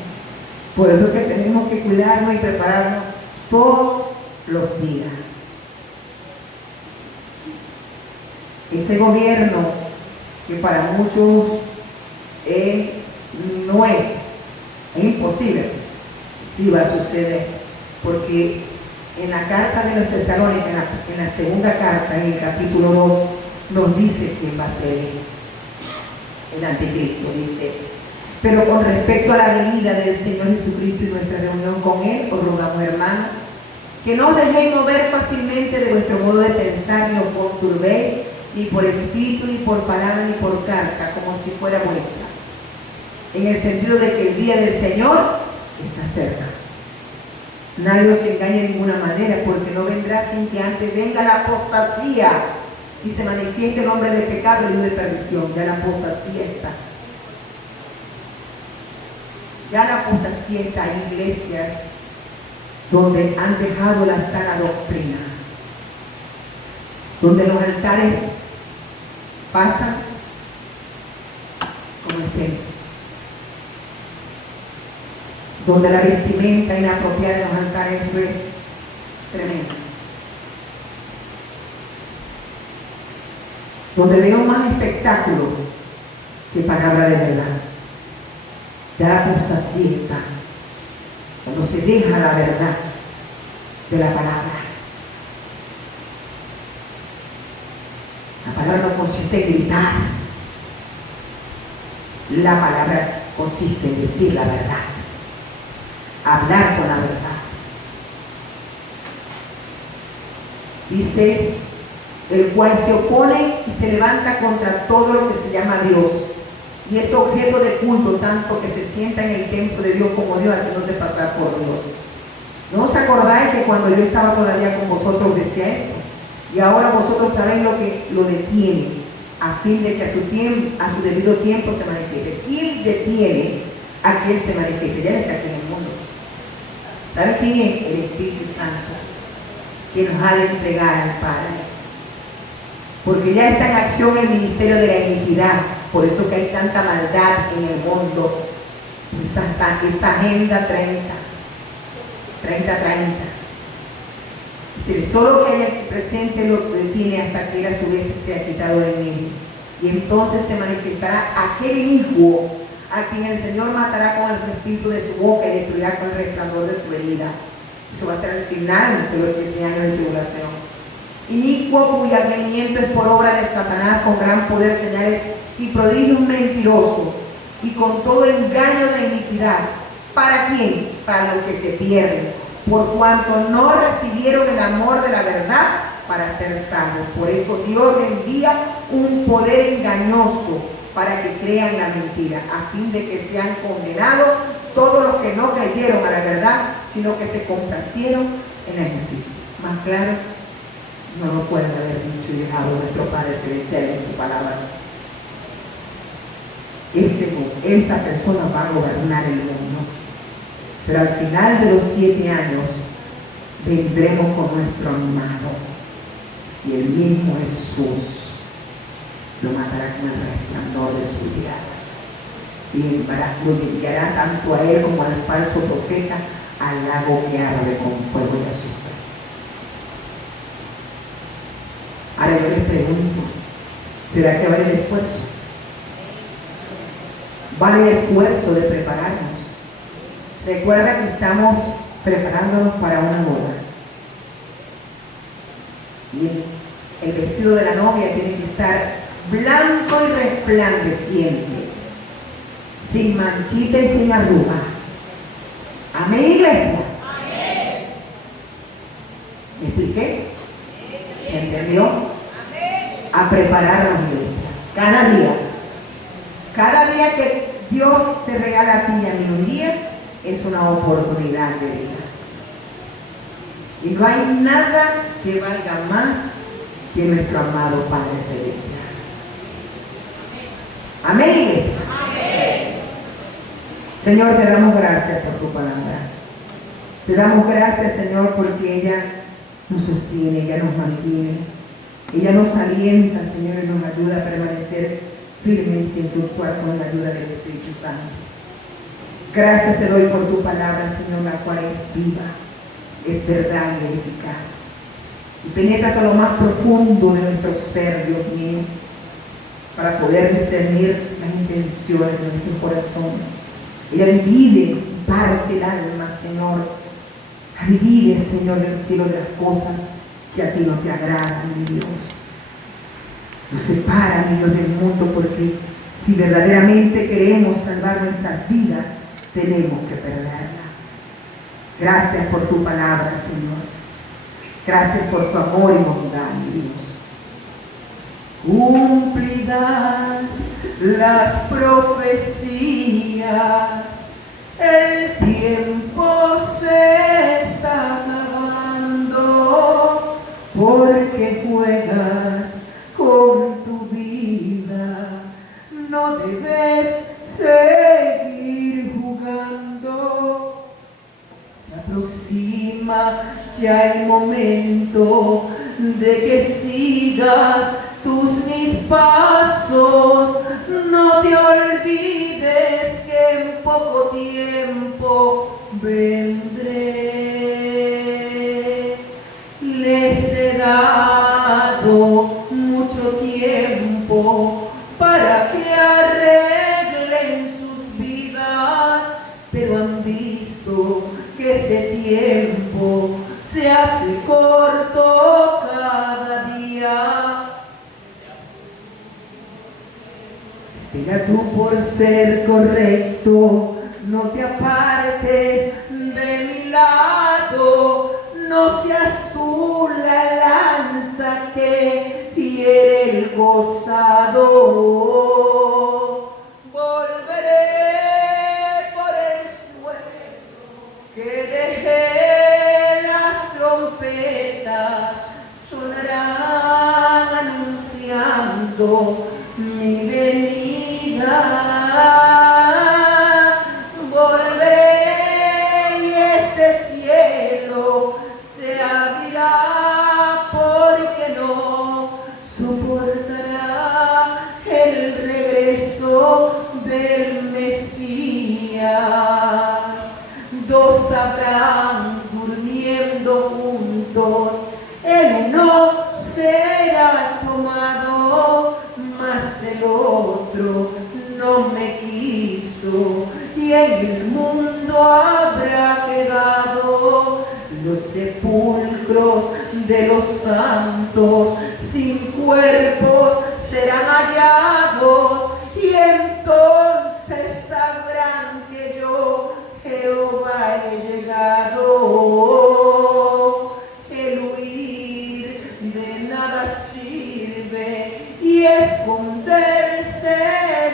Por eso es que tenemos que cuidarnos y prepararnos todos los días. Ese gobierno que para muchos no es imposible, sí va a suceder, porque en la carta de los Tesalónicos, en la segunda carta, en el capítulo 2, nos dice quién va a ser el anticristo. Dice, pero con respecto a la venida del Señor Jesucristo y nuestra reunión con Él, os rogamos, hermanos, que no os dejéis mover fácilmente de vuestro modo de pensar, ni os conturbéis, ni por espíritu, ni por palabra, ni por carta, como si fuera vuestra, en el sentido de que el día del Señor está cerca. Nadie os engañe de ninguna manera, porque no vendrá sin que antes venga la apostasía y se manifieste el hombre de pecado y de perdición. Ya la apostasía está. Ya la apostasía está. Hay iglesias donde han dejado la sana doctrina, donde los altares pasan como el templo, donde la vestimenta inapropiada de los altares es tremenda, donde veo más espectáculo que palabra de verdad. Ya la apostasía está, cuando se deja la verdad de la palabra. La palabra no consiste en gritar, la palabra consiste en decir la verdad, hablar con la verdad. Dice, el cual se opone y se levanta contra todo lo que se llama Dios y es objeto de culto, tanto que se sienta en el templo de Dios como Dios, haciéndose pasar por Dios. ¿No os acordáis que cuando yo estaba todavía con vosotros decía esto? Y ahora vosotros sabéis lo que lo detiene, a fin de que a su debido tiempo se manifieste. ¿Quién detiene a que Él se manifieste? Ya está aquí en el mundo. ¿Sabe quién es? El Espíritu Santo, que nos ha de entregar al Padre. Porque ya está en acción el ministerio de la iniquidad. Por eso que hay tanta maldad en el mundo. Esa agenda 30-30. Dice, solo que haya presente lo detiene hasta que Él a su vez se ha quitado de él. Y entonces se manifestará aquel inicuo a quien el Señor matará con el espíritu de su boca y destruirá con el resplandor de su venida. Eso va a ser el final de los 7 años de tribulación. Inicuo, cuyo advenimiento es por obra de Satanás, con gran poder, señales y prodigios mentirosos, y con todo engaño de la iniquidad. ¿Para quién? Para los que se pierden, por cuanto no recibieron el amor de la verdad para ser salvos. Por eso Dios le envía un poder engañoso para que crean la mentira, a fin de que sean condenados todos los que no creyeron a la verdad, sino que se complacieron en la injusticia. Más claro, no lo pueden haber dicho y dejado nuestro Padre Celestial en su palabra. Esa persona va a gobernar el mundo. Pero al final de los 7 años vendremos con nuestro amado y el mismo Jesús lo matará con el resplandor de su mirada y glorificará tanto a él como al falso profeta al lago que arde con fuego y azufre. Ahora yo les pregunto, ¿será que vale el esfuerzo? ¿Vale el esfuerzo de prepararnos? Recuerda que estamos preparándonos para una boda. Y el vestido de la novia tiene que estar blanco y resplandeciente, sin manchita y sin arruga. Amén, iglesia. Amén. ¿Me expliqué? ¿Se entendió? A preparar la iglesia. Cada día que Dios te regala a ti y a mí un día, es una oportunidad de vida. Y no hay nada que valga más que nuestro amado Padre Celestial. Amén, iglesia. Amén. Señor, te damos gracias por tu palabra. Te damos gracias, Señor, porque ella nos sostiene, ella nos mantiene. Ella nos alienta, Señor, y nos ayuda a permanecer firmes sin fluctuar con la ayuda del Espíritu Santo. Gracias te doy por tu palabra, Señor, la cual es viva, es verdad y eficaz. Y penetra hasta lo más profundo de nuestro ser, Dios mío, para poder discernir las intenciones de nuestros corazones. Ella divide, parte el alma, Señor. Divide, Señor, del cielo de las cosas que a ti no te agradan, mi Dios. Nos separa, mi Dios, del mundo, porque si verdaderamente queremos salvar nuestras vidas, tenemos que perderla. Gracias por tu palabra, Señor. Gracias por tu amor y bondad, mi Dios. Cumplirás las profecías, el tiempo se está acabando, porque juegas con tu vida, no debes seguir jugando. Se aproxima ya el momento de que sigas mis pasos, no te olvides que en poco tiempo vendré. Les he dado mucho tiempo para que arreglen sus vidas, pero han visto que ese tiempo se hace corto cada día. Espera tú por ser correcto, no te apartes de mi lado, no seas tú la lanza que hiere el costado. Volveré por el suelo que dejé, las trompetas sonarán anunciando mi venida. Volveré y ese cielo se abrirá, porque no soportará el regreso del Mesías. Dos habrán durmiendo juntos, el uno será tomado, mas el otro no me quiso, y en el mundo habrá quedado los sepulcros de los santos, sin cuerpos serán hallados, y entonces sabrán que yo, Jehová, he llegado. El huir de nada sirve, y esconderse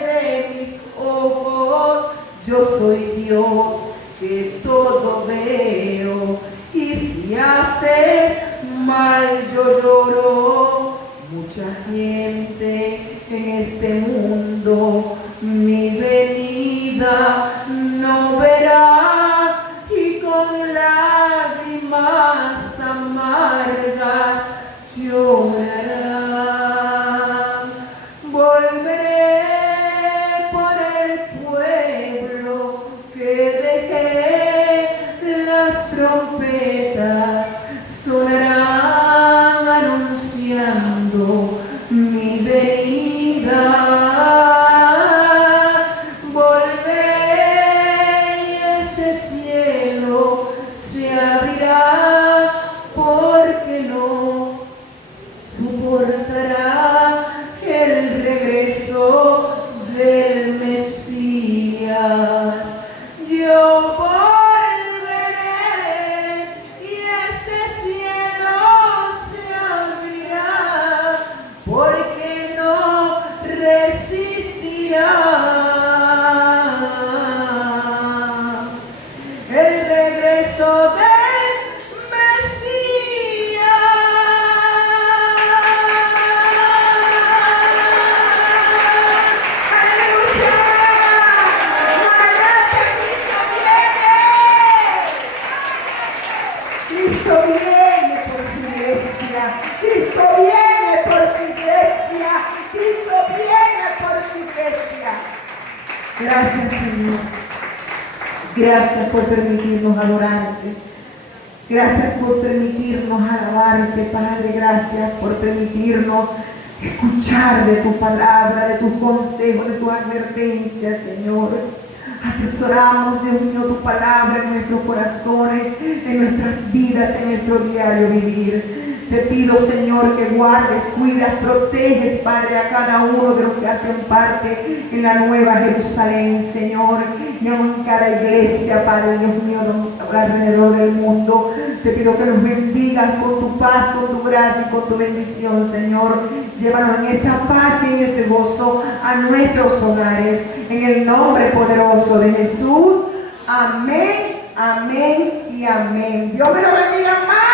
de mis ojos. Yo soy Dios que todo veo, y si haces mal yo lloro. Mucha gente en este mundo mi venida no verá, y con lágrimas amargas llorará. Volveré por el pueblo que dejé, las trompetas sonarán anunciando mi venida. Cristo viene por su iglesia. Cristo viene por su iglesia. Cristo viene por su iglesia. Gracias, Señor. Gracias por permitirnos adorarte. Gracias por permitirnos alabarte, Padre. Gracias por permitirnos escuchar de tu palabra, de tus consejos, de tu advertencia, Señor. Atesoramos, Dios mío, tu palabra en nuestros corazones, en nuestras vidas, en nuestro diario vivir. Te pido, Señor, que guardes, cuidas, proteges, Padre, a cada uno de los que hacen parte en la Nueva Jerusalén, Señor, y en cada iglesia, Padre, Dios mío, alrededor del mundo. Te pido que los bendigas con tu paz, con tu gracia y con tu bendición, Señor. Llévanos en esa paz y en ese gozo a nuestros hogares, en el nombre poderoso de Jesús. Amén, amén y amén. Dios me lo bendiga más.